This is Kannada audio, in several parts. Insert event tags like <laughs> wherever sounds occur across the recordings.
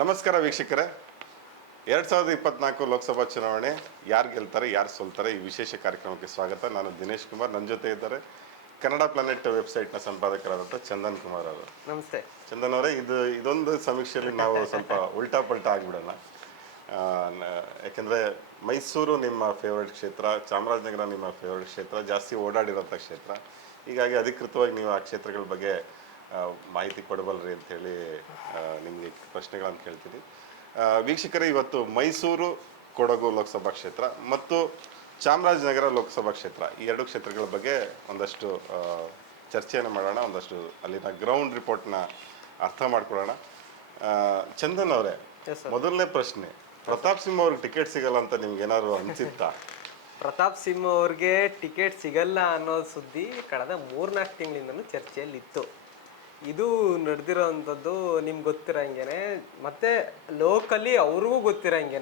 ನಮಸ್ಕಾರ ವೀಕ್ಷಕರೇ. ಎರಡು ಸಾವಿರದ ಇಪ್ಪತ್ನಾಲ್ಕು ಲೋಕಸಭಾ ಚುನಾವಣೆ ಯಾರು ಗೆಲ್ತಾರೆ ಯಾರು ಸೋಲ್ತಾರೆ ಈ ವಿಶೇಷ ಕಾರ್ಯಕ್ರಮಕ್ಕೆ ಸ್ವಾಗತ. ನಾನು ದಿನೇಶ್ ಕುಮಾರ್ ನನ್ನ ಜೊತೆ ಇದ್ದಾರೆ ಕನ್ನಡ ಪ್ಲಾನೆಟ್ ವೆಬ್ಸೈಟ್ನ ಸಂಪಾದಕರಾದಂಥ ಚಂದನ್ ಕುಮಾರ್ ಅವರು. ನಮಸ್ತೆ. ಚಂದನ್ ಅವರೇ ಇದು ಇದೊಂದು ಸಮೀಕ್ಷೆಯಲ್ಲಿ ನಾವು ಸ್ವಲ್ಪ ಉಲ್ಟಾ ಪಲ್ಟಾ ಆಗಿಬಿಡೋಣ. ಯಾಕೆಂದರೆ ಮೈಸೂರು ನಿಮ್ಮ ಫೇವ್ರೇಟ್ ಕ್ಷೇತ್ರ ಚಾಮರಾಜನಗರ ನಿಮ್ಮ ಫೇವ್ರೇಟ್ ಕ್ಷೇತ್ರ ಜಾಸ್ತಿ ಓಡಾಡಿರೋಂಥ ಕ್ಷೇತ್ರ. ಹೀಗಾಗಿ ಅಧಿಕೃತವಾಗಿ ನೀವು ಆ ಕ್ಷೇತ್ರಗಳ ಬಗ್ಗೆ ಮಾಹಿತಿ ಕೊಡಬಲ್ರಿ ಅಂತೇಳಿ ನಿಮಗೆ ಪ್ರಶ್ನೆಗಳನ್ನು ಕೇಳ್ತೀನಿ. ವೀಕ್ಷಕರ ಇವತ್ತು ಮೈಸೂರು ಕೊಡಗು ಲೋಕಸಭಾ ಕ್ಷೇತ್ರ ಮತ್ತು ಚಾಮರಾಜನಗರ ಲೋಕಸಭಾ ಕ್ಷೇತ್ರ ಈ ಎರಡು ಕ್ಷೇತ್ರಗಳ ಬಗ್ಗೆ ಒಂದಷ್ಟು ಚರ್ಚೆಯನ್ನು ಮಾಡೋಣ ಒಂದಷ್ಟು ಅಲ್ಲಿನ ಗ್ರೌಂಡ್ ರಿಪೋರ್ಟ್ನ ಅರ್ಥ ಮಾಡ್ಕೊಳ್ಳೋಣ. ಚಂದನ್ ಅವರೇ. ಮೊದಲನೇ ಪ್ರಶ್ನೆ ಪ್ರತಾಪ್ ಸಿಂಹ ಅವ್ರಿಗೆ ಟಿಕೆಟ್ ಸಿಗಲ್ಲ ಅಂತ ನಿಮ್ಗೆ ಏನಾದ್ರು ಅನ್ಸಿತ್ತಾ? ಪ್ರತಾಪ್ ಸಿಂಹ ಅವ್ರಿಗೆ ಟಿಕೆಟ್ ಸಿಗಲ್ಲ ಅನ್ನೋ ಸುದ್ದಿ ಕಳೆದ ಮೂರ್ನಾಲ್ಕು ತಿಂಗಳಿಂದಲೂ ಚರ್ಚೆಯಲ್ಲಿ ಇತ್ತು ಇದು ನಡೆದಿರೋವಂಥದ್ದು ನಿಮ್ಗೆ ಗೊತ್ತಿರೋಂಗೆ ಮತ್ತೆ ಲೋಕಲಿ ಅವ್ರಿಗೂ ಗೊತ್ತಿರೋಂಗೆ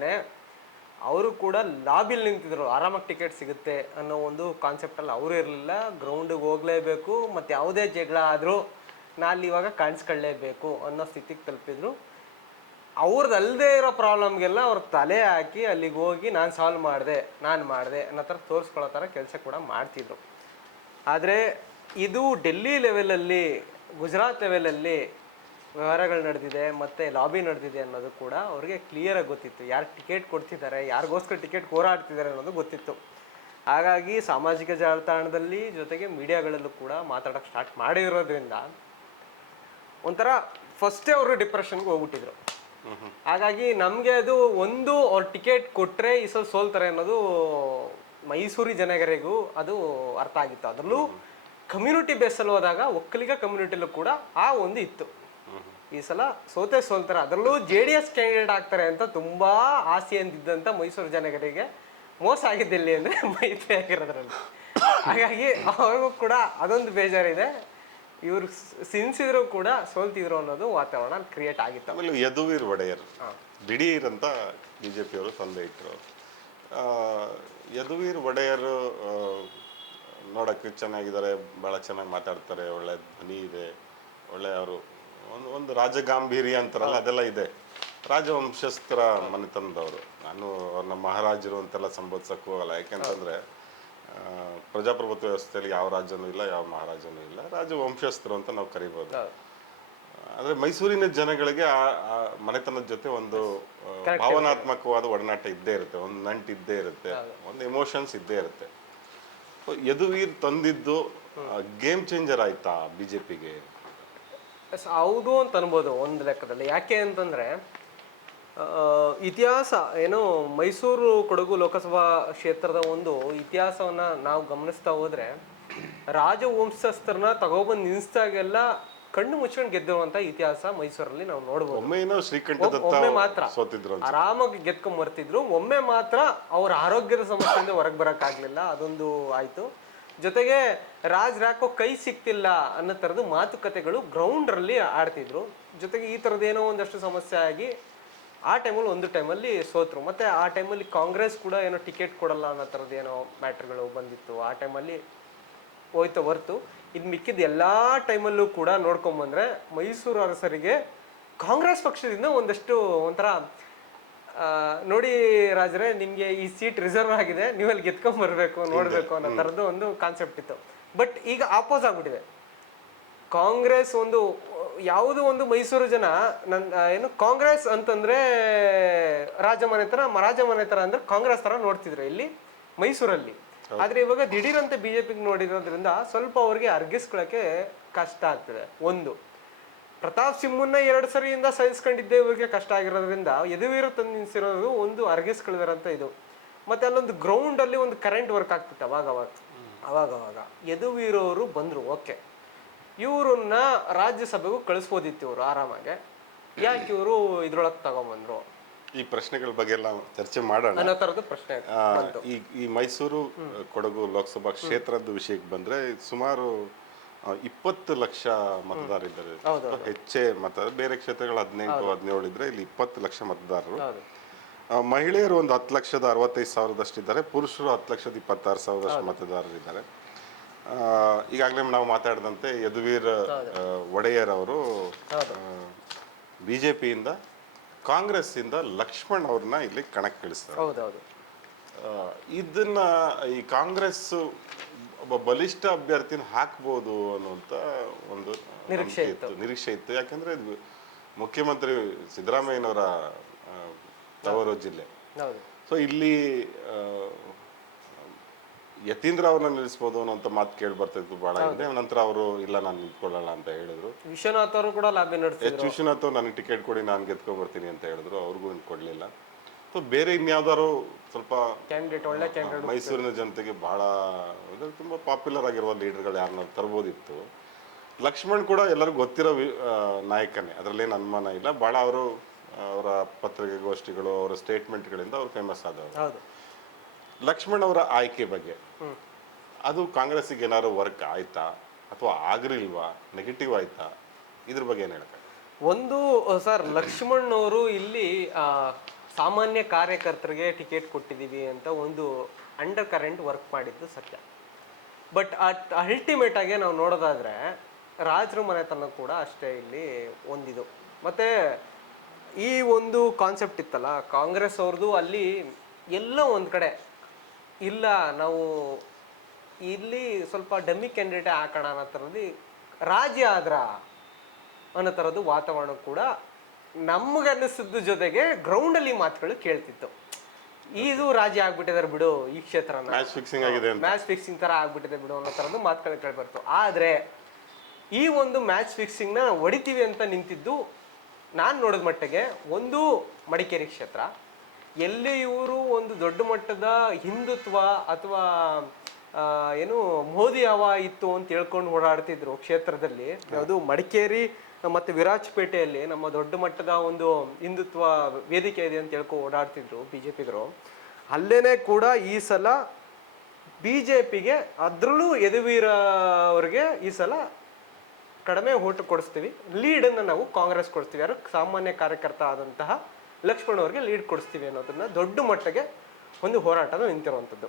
ಅವರು ಕೂಡ ಲಾಬಿಲಿ ನಿಂತಿದ್ರು. ಆರಾಮಾಗಿ ಟಿಕೆಟ್ ಸಿಗುತ್ತೆ ಅನ್ನೋ ಒಂದು ಕಾನ್ಸೆಪ್ಟಲ್ಲಿ ಅವರು ಇರಲಿಲ್ಲ. ಗ್ರೌಂಡಿಗೆ ಹೋಗಲೇಬೇಕು. ಮತ್ತು ಯಾವುದೇ ಜಗಳ ಆದರೂ ನಾಲ್ಲಿ ಇವಾಗ ಕಾಣಿಸ್ಕೊಳ್ಳೇಬೇಕು ಅನ್ನೋ ಸ್ಥಿತಿಗೆ ತಲುಪಿದ್ರು. ಅವ್ರದ್ದು ಅಲ್ಲದೆ ಇರೋ ಪ್ರಾಬ್ಲಮ್ಗೆಲ್ಲ ಅವ್ರ ತಲೆ ಹಾಕಿ ಅಲ್ಲಿಗೆ ಹೋಗಿ ನಾನು ಸಾಲ್ವ್ ಮಾಡಿದೆ, ನಾನು ಮಾಡಿದೆ ಅನ್ನೋ ಥರ ತೋರಿಸ್ಕೊಳ್ಳೋ ಥರ ಕೆಲಸ ಕೂಡ ಮಾಡ್ತಿದ್ರು. ಆದರೆ ಇದು ಡೆಲ್ಲಿ ಲೆವೆಲಲ್ಲಿ ಗುಜರಾತ್ ಲೆವೆಲಲ್ಲಿ ವ್ಯವಹಾರಗಳು ನಡೆದಿದೆ, ಮತ್ತು ಲಾಬಿ ನಡೆದಿದೆ ಅನ್ನೋದು ಕೂಡ ಅವ್ರಿಗೆ ಕ್ಲಿಯರಾಗಿ ಗೊತ್ತಿತ್ತು. ಯಾರು ಟಿಕೆಟ್ ಕೊಡ್ತಿದ್ದಾರೆ, ಯಾರಿಗೋಸ್ಕರ ಟಿಕೆಟ್ ಹೋರಾಡ್ತಿದ್ದಾರೆ ಅನ್ನೋದು ಗೊತ್ತಿತ್ತು. ಹಾಗಾಗಿ ಸಾಮಾಜಿಕ ಜಾಲತಾಣದಲ್ಲಿ ಜೊತೆಗೆ ಮೀಡಿಯಾಗಳಲ್ಲೂ ಕೂಡ ಮಾತಾಡೋಕ್ಕೆ ಸ್ಟಾರ್ಟ್ ಮಾಡಿರೋದ್ರಿಂದ ಒಂಥರ ಫಸ್ಟೇ ಅವರು ಡಿಪ್ರೆಷನ್ಗೆ ಹೋಗ್ಬಿಟ್ಟಿದ್ರು. ಹಾಗಾಗಿ ನಮಗೆ ಅದು ಒಂದು ಅವ್ರು ಟಿಕೆಟ್ ಕೊಟ್ಟರೆ ಈ ಸಲ ಸೋಲ್ತಾರೆ ಅನ್ನೋದು ಮೈಸೂರಿ ಜನಗರಿಗೂ ಅದು ಅರ್ಥ ಆಗಿತ್ತು. ಅದರಲ್ಲೂ ಕಮ್ಯುನಿಟಿ ಬೇಸಲ್ಲಿ ಹೋದಾಗ ಒಕ್ಕಲಿಗ ಕಮ್ಯುನಿಟಿಲೂ ಕೂಡ ಆ ಒಂದು ಇತ್ತು. ಈ ಸಲ ಸೋತೆ ಸೋಲ್ತಾರೆ. ಅದರಲ್ಲೂ ಜೆ ಡಿ ಎಸ್ ಕ್ಯಾಂಡಿಡೇಟ್ ಆಗ್ತಾರೆ ಅಂತ ತುಂಬಾ ಆಸೆ ಅಂದಿದ್ದಂಥ ಮೈಸೂರು ಜನಗರಿಗೆ ಮೋಸ ಆಗಿದ್ದಿಲ್ಲ ಅಂದರೆ ಮೈತ್ರಿ ಆಗಿರೋದ್ರಲ್ಲಿ. ಹಾಗಾಗಿ ಅವ್ರಿಗೂ ಕೂಡ ಅದೊಂದು ಬೇಜಾರಿದೆ. ಇವರು ಸಿನ್ಸಿದ್ರು ಕೂಡ ಸೋಲ್ತಿದ್ರು ಅನ್ನೋದು ವಾತಾವರಣ ಕ್ರಿಯೇಟ್ ಆಗಿತ್ತು. ಆಮೇಲೆ ಯದುವೀರ್ ಒಡೆಯರ್ ದಿಢೀರ್ ಅಂತ ಬಿ ಜೆ ಪಿಯವರು ತಂದೆ ಇಟ್ಟರು ಯದುವೀರ್ ಒಡೆಯರ್ ನೋಡಕ್ಕೆ ಚೆನ್ನಾಗಿದ್ದಾರೆ ಭಾಳ ಚೆನ್ನಾಗಿ ಮಾತಾಡ್ತಾರೆ ಒಳ್ಳೆ ಧ್ವನಿ ಇದೆ ಒಳ್ಳೆ ಅವರು ಒಂದು ಒಂದು ರಾಜಗಾಂಭೀರ್ಯ ಅಂತಾರಲ್ಲ ಅದೆಲ್ಲ ಇದೆ. ರಾಜವಂಶಸ್ಥರ ಮನೆತನದವರು. ನಾನು ಅವ್ರನ್ನ ಮಹಾರಾಜರು ಅಂತೆಲ್ಲ ಸಂಬೋಧಿಸೋಕೆ ಹೋಗಲ್ಲ ಯಾಕೆಂತಂದರೆ ಪ್ರಜಾಪ್ರಭುತ್ವ ವ್ಯವಸ್ಥೆಯಲ್ಲಿ ಯಾವ ರಾಜನೂ ಇಲ್ಲ ಯಾವ ಮಹಾರಾಜನೂ ಇಲ್ಲ. ರಾಜವಂಶಸ್ಥರು ಅಂತ ನಾವು ಕರಿಬೋದು. ಆದರೆ ಮೈಸೂರಿನ ಜನಗಳಿಗೆ ಆ ಮನೆತನದ ಜೊತೆ ಒಂದು ಭಾವನಾತ್ಮಕವಾದ ಒಡನಾಟ ಇದ್ದೇ ಇರುತ್ತೆ. ಒಂದು ನಂಟು ಇದ್ದೇ ಇರುತ್ತೆ ಒಂದು ಎಮೋಷನ್ಸ್ ಇದ್ದೇ ಇರುತ್ತೆ. ಯದುವೀರ್ ತಂದಿದ್ದು ಗೇಮ್ ಚೇಂಜರ್ ಆಯ್ತಾ ಬಿಜೆಪಿಗೆ ಹೌದು ಅಂತ ಅನ್ಬೋದು ಒಂದು ಲೆಕ್ಕದಲ್ಲಿ. ಯಾಕೆ ಅಂತಂದ್ರೆ ಇತಿಹಾಸ, ಏನು, ಮೈಸೂರು ಕೊಡಗು ಲೋಕಸಭಾ ಕ್ಷೇತ್ರದ ಒಂದು ಇತಿಹಾಸವನ್ನ ನಾವು ಗಮನಿಸ್ತಾ ಹೋದ್ರೆ, ರಾಜವಂಶಸ್ಥರನ್ನ ತಗೊಬಂದು ನಿಲ್ಲಿಸಿದಾಗೆಲ್ಲ ಕಣ್ಣು ಮುಚ್ಕೊಂಡು ಗೆದ್ದಿರುವಂತ ಇತಿಹಾಸ ಮೈಸೂರಲ್ಲಿ ನಾವು ನೋಡಬಹುದು ಒಮ್ಮೆ ಶ್ರೀಕಂಠ ಒಮ್ಮೆ ಮಾತ್ರ. ಸೋತಿದ್ರು ಅಂತ. ಆರಾಮಾಗಿ ಗೆದ್ಕೊಂಡ್ ಬರ್ತಿದ್ರು. ಒಮ್ಮೆ ಮಾತ್ರ ಅವ್ರ ಆರೋಗ್ಯದ ಸಮಸ್ಯೆಯಿಂದ ಹೊರಗೆ ಬರೋಕ್ಕಾಗ್ಲಿಲ್ಲ. ಅದೊಂದು ಆಯ್ತು. ಜೊತೆಗೆ ರಾಜ್ ರಾಕೋ ಕೈ ಸಿಕ್ತಿಲ್ಲ ಅನ್ನೋ ಥರದ್ದು ಮಾತುಕತೆಗಳು ಗ್ರೌಂಡ್ರಲ್ಲಿ ಆಡ್ತಿದ್ರು. ಜೊತೆಗೆ ಈ ಥರದ್ದೇನೋ ಏನೋ ಒಂದಷ್ಟು ಸಮಸ್ಯೆ ಆಗಿ ಆ ಟೈಮಲ್ಲಿ ಒಂದು ಟೈಮಲ್ಲಿ ಸೋತ್ರು. ಮತ್ತೆ ಆ ಟೈಮಲ್ಲಿ ಕಾಂಗ್ರೆಸ್ ಕೂಡ ಏನೋ ಟಿಕೆಟ್ ಕೊಡಲ್ಲ ಅನ್ನೋ ಥರದ್ದು ಏನೋ ಮ್ಯಾಟ್ರ್ಗಳು ಬಂದಿತ್ತು. ಆ ಟೈಮಲ್ಲಿ ಹೋಯ್ತು ಹೊರ್ತು. ಇದು ಮಿಕ್ಕಿದ ಎಲ್ಲ ಟೈಮಲ್ಲೂ ಕೂಡ ನೋಡ್ಕೊಂಬಂದ್ರೆ ಮೈಸೂರು ಅರಸರಿಗೆ ಕಾಂಗ್ರೆಸ್ ಪಕ್ಷದಿಂದ ಒಂದಷ್ಟು ಒಂಥರ ನೋಡಿ ರಾಜರೇ ನಿಮಗೆ ಈ ಸೀಟ್ ರಿಸರ್ವ್ ಆಗಿದೆ ನೀವಲ್ಲಿ ಗೆದ್ಕೊಂಡ್ ಬರ್ಬೇಕು ನೋಡಬೇಕು ಅನ್ನೋ ಥರದ್ದು ಒಂದು ಕಾನ್ಸೆಪ್ಟ್ ಇತ್ತು. ಬಟ್ ಈಗ ಆಪೋಸ್ ಆಗ್ಬಿಟ್ಟಿದೆ. ಕಾಂಗ್ರೆಸ್ ಒಂದು ಯಾವುದೋ ಒಂದು ಮೈಸೂರು ಜನ ನನ್ ಏನು ಕಾಂಗ್ರೆಸ್ ಅಂತಂದ್ರೆ ರಾಜಮನೆತನ ರಾಜಮನೆತನ ಅಂದ್ರೆ ಕಾಂಗ್ರೆಸ್ ತರ ನೋಡ್ತಿದ್ರು ಇಲ್ಲಿ ಮೈಸೂರಲ್ಲಿ. ಆದ್ರೆ ಇವಾಗ ದಿಢೀರಂತೆ ಬಿಜೆಪಿಗೆ ನೋಡಿರೋದ್ರಿಂದ ಸ್ವಲ್ಪ ಅವ್ರಿಗೆ ಅರ್ಗಿಸ್ಕೊಳಕ್ಕೆ ಕಷ್ಟ ಆಗ್ತದೆ. ಒಂದು, ಪ್ರತಾಪ್ ಸಿಂಹನ್ನ ಎರಡು ಸರಿಯಿಂದ ಸಹಿಸ್ಕೊಂಡಿದ್ದೆ ಇವ್ರಿಗೆ ಕಷ್ಟ ಆಗಿರೋದ್ರಿಂದ ಯದುವೀರ ತಂದು ನಿಲ್ಸಿರೋದು ಒಂದು ಅರ್ಗಿಸ್ಕೊಳ್ದಿರಂತ ಇದು. ಮತ್ತೆ ಅಲ್ಲೊಂದು ಗ್ರೌಂಡ್ ಅಲ್ಲಿ ಒಂದು ಕರೆಂಟ್ ವರ್ಕ್ ಆಗ್ತಿತ್ತು ಅವಾಗ ಅವಾಗ. ಅವಾಗ ಅವಾಗ. ಯದುವೀರವರು ಬಂದ್ರು ಓಕೆ ಇವರನ್ನ ರಾಜ್ಯಸಭೆಗೂ ಕಳಿಸ್ಬೋದಿತ್ತು ಇವರು ಆರಾಮಾಗೆ. ಯಾಕೆ ಇವರು ಇದ್ರೊಳಗೆ ತಗೊಂಬಂದ್ರು? ಈ ಪ್ರಶ್ನೆಗಳ ಬಗ್ಗೆ ಎಲ್ಲ ಚರ್ಚೆ ಮಾಡೋಣ. ಅನ್ನೋ ಪ್ರಶ್ನೆ ಆ, ಈ ಈ ಮೈಸೂರು ಕೊಡಗು ಲೋಕಸಭಾ ಕ್ಷೇತ್ರದ ವಿಷಯಕ್ಕೆ ಬಂದ್ರೆ ಸುಮಾರು ಆ, ಇಪ್ಪತ್ತು ಲಕ್ಷ ಮತದಾರರಿದ್ದಾರೆ. ಹೆಚ್ಚೆ ಮತ ಬೇರೆ ಕ್ಷೇತ್ರಗಳು ಹದಿನೆಂಟು ಹದಿನೇಳು ಇದ್ರೆ ಇಲ್ಲಿ ಇಪ್ಪತ್ತು ಲಕ್ಷ ಮತದಾರರು. ಹೌದು. ಆ, ಮಹಿಳೆಯರು ಒಂದು ಹತ್ತು ಲಕ್ಷದ ಅರವತ್ತೈದು ಸಾವಿರದಷ್ಟಿದ್ದಾರೆ ಪುರುಷರು ಹತ್ತು ಲಕ್ಷದ ಇಪ್ಪತ್ತಾರು ಸಾವಿರದಷ್ಟು ಮತದಾರರಿದ್ದಾರೆ ಈಗಾಗಲೇ ನಾವು ಮಾತಾಡಿದಂತೆ ಯದುವೀರ್ ಆ, ಒಡೆಯರ್ ಅವರು ಬಿ ಜೆ ಪಿಯಿಂದ ಕಾಂಗ್ರೆಸ್ ಇಂದ ಲಕ್ಷ್ಮಣ್ ಅವ್ರನ್ನ ಇಲ್ಲಿ ಕಣಕ್ಕಿಳಿಸ್ತಾರೆ ಹೌದೌದು. ಇದನ್ನ ಈ ಕಾಂಗ್ರೆಸ್ ಒಬ್ಬ ಬಲಿಷ್ಠ ಅಭ್ಯರ್ಥಿನ ಹಾಕ್ಬೋದು ಅನ್ನುವಂತ ಒಂದು ನಿರೀಕ್ಷೆ ಇತ್ತು. ನಿರೀಕ್ಷೆ ಇತ್ತು. ಯಾಕಂದ್ರೆ ಇದು ಮುಖ್ಯಮಂತ್ರಿ ಸಿದ್ದರಾಮಯ್ಯನವರ ತವರು ಜಿಲ್ಲೆ. ಸೊ ಇಲ್ಲಿ ಯತೀಂದ್ರ ಅವ್ರನ್ನ ನಿಲ್ಲಿಸ್ಬೋದು ಅನ್ನೋಂಥ ಮಾತು ಕೇಳಿ ಬರ್ತಿತ್ತು ಬಹಳ ಹಿಂದೆ. ನಂತರ ಅವರು ಇಲ್ಲ ನಾನು ನಿಂತ್ಕೊಳ್ಳಲ್ಲ ಅಂತ ಹೇಳಿದ್ರು. ವಿಶ್ವನಾಥ್ ಅವರು ಕೂಡ ಲಾಬಿ ನಡೆಸಿದ್ರು ಎಚ್. ವಿಶ್ವನಾಥ್ ಅವ್ರು ನನಗೆ ಟಿಕೆಟ್ ಕೊಡಿ ನಾನು ಗೆದ್ಕೊಂಡ್ ಬರ್ತೀನಿ ಅಂತ ಹೇಳಿದ್ರು. ಅವ್ರಿಗೂ ಇನ್ ಕೊಡ್ಲಿಲ್ಲ. ಸೊ ಬೇರೆ ಇನ್ಯಾವ್ದಾರು ಸ್ವಲ್ಪ ಕ್ಯಾಂಡಿಡೇಟ್ ಒಳ್ಳೆ ಕ್ಯಾಂಡಿಡೇಟ್ ಮೈಸೂರಿನ ಜನತೆಗೆ ಬಹಳ ಅಂದ್ರೆ ತುಂಬಾ ಪಾಪ್ಯುಲರ್ ಆಗಿರುವ ಲೀಡರ್ಗಳು ಯಾರನ್ನ ತರ್ಬೋದಿತ್ತು. ಲಕ್ಷ್ಮಣ್ ಕೂಡ ಎಲ್ಲರಿಗೂ ಗೊತ್ತಿರೋ ವಿ- ಆ, ನಾಯಕನೇ. ಅದರಲ್ಲೇನು ಅನುಮಾನ ಇಲ್ಲ. ಭಾಳ ಅವರು ಅವರ ಪತ್ರಿಕಾಗೋಷ್ಠಿಗಳು ಅವರ ಸ್ಟೇಟ್ಮೆಂಟ್ಗಳಿಂದ ಅವ್ರು ಫೇಮಸ್ ಆದವರು. ಹೌದು. ಲಕ್ಷ್ಮಣ್ ಅವರ ಆಯ್ಕೆ ಬಗ್ಗೆ. ಅದು ಕಾಂಗ್ರೆಸ್ಸಿಗೆ ಏನಾದ್ರು ವರ್ಕ್ ಆಯ್ತಾ? ಅಥವಾ ಆಗಿರ್ಲಿಲ್ವಾ ನೆಗೆಟಿವ್ ಆಯ್ತಾ? ಇದ್ರ ಬಗ್ಗೆ ಏನು ಹೇಳಕ್ಕೆ ಒಂದು, ಸರ್, ಲಕ್ಷ್ಮಣ್ ಅವರು ಇಲ್ಲಿ ಸಾಮಾನ್ಯ ಕಾರ್ಯಕರ್ತರಿಗೆ ಟಿಕೆಟ್ ಕೊಟ್ಟಿದ್ದೀವಿ ಅಂತ ಒಂದು ಅಂಡರ್ ಕರೆಂಟ್ ವರ್ಕ್ ಮಾಡಿದ್ದು ಸತ್ಯ. ಬಟ್ ಅಲ್ಟಿಮೇಟ್ ಆಗಿ ನಾವು ನೋಡೋದಾದ್ರೆ, ರಾಜರ ಮನೆತನ ಕೂಡ ಅಷ್ಟೇ ಇಲ್ಲಿ ಒಂದಿದು. ಮತ್ತೆ, ಈ ಒಂದು ಕಾನ್ಸೆಪ್ಟ್ ಇತ್ತಲ್ಲ, ಕಾಂಗ್ರೆಸ್ ಅವ್ರದ್ದು ಅಲ್ಲಿ ಎಲ್ಲೋ ಒಂದು ಕಡೆ ಇಲ್ಲ ನಾವು ಇಲ್ಲಿ ಸ್ವಲ್ಪ ಡಮ್ಮಿ ಕ್ಯಾಂಡಿಡೇಟ್ ಹಾಕೋಣ ಅನ್ನೋ ಥರದ್ದು ರಾಜ್ಯ ಆದ್ರ ಅನ್ನೋ ಥರದ್ದು ವಾತಾವರಣ ಕೂಡ ನಮಗನ್ನಿಸಿದ್ದು ಜೊತೆಗೆ ಗ್ರೌಂಡಲ್ಲಿ ಮಾತುಗಳು ಕೇಳ್ತಿತ್ತು. ಇದು ರಾಜಿ ಆಗ್ಬಿಟ್ಟಿದಾರೆ ಬಿಡು ಈ ಕ್ಷೇತ್ರ ಮ್ಯಾಚ್ ಫಿಕ್ಸಿಂಗ್ ಆಗಿದೆ ಮ್ಯಾಚ್ ಫಿಕ್ಸಿಂಗ್ ತರ ಆಗ್ಬಿಟ್ಟಿದೆ ಬಿಡು ಅನ್ನೋ ಥರದ್ದು ಮಾತುಗಳು ಕೇಳ್ಬರ್ತು. ಆದ್ರೆ ಈ ಒಂದು ಮ್ಯಾಚ್ ಫಿಕ್ಸಿಂಗ್ನ ಹೊಡಿತೀವಿ ಅಂತ ನಿಂತಿದ್ದು ನಾನು ನೋಡಿದ ಮಟ್ಟಿಗೆ ಒಂದು ಮಡಿಕೇರಿ ಕ್ಷೇತ್ರ ಎಲ್ಲಿ ಇವರು ಒಂದು ದೊಡ್ಡ ಮಟ್ಟದ ಹಿಂದುತ್ವ ಅಥವಾ ಏನು ಮೋದಿ ಅವ ಇತ್ತು ಅಂತ ಹೇಳ್ಕೊಂಡು ಓಡಾಡ್ತಿದ್ರು ಕ್ಷೇತ್ರದಲ್ಲಿ. ಅದು ಮಡಿಕೇರಿ ಮತ್ತೆ ವಿರಾಜಪೇಟೆಯಲ್ಲಿ ನಮ್ಮ ದೊಡ್ಡ ಮಟ್ಟದ ಒಂದು ಹಿಂದುತ್ವ ವೇದಿಕೆ ಇದೆ ಅಂತ ಹೇಳ್ಕೊಂಡು ಓಡಾಡ್ತಿದ್ರು ಬಿಜೆಪಿಗರು. ಅಲ್ಲೇ ಕೂಡ ಈ ಸಲ ಬಿ ಜೆ ಪಿಗೆ ಅದರಲ್ಲೂ ಯದುವೀರ ಅವ್ರಿಗೆ ಈ ಸಲ ಕಡಿಮೆ ಓಟು ಕೊಡಿಸ್ತೀವಿ. ಲೀಡನ್ನು ನಾವು ಕಾಂಗ್ರೆಸ್ ಕೊಡಿಸ್ತೀವಿ ಯಾರು ಸಾಮಾನ್ಯ ಕಾರ್ಯಕರ್ತ ಆದಂತಹ ಲಕ್ಷ್ಮಣ್ ಅವ್ರಿಗೆ ಲೀಡ್ ಕೊಡಿಸ್ತೀವಿ ಅನ್ನೋದನ್ನ ದೊಡ್ಡ ಮಟ್ಟಿಗೆ ಒಂದು ಹೋರಾಟ ನಿಂತಿರುವಂಥದ್ದು.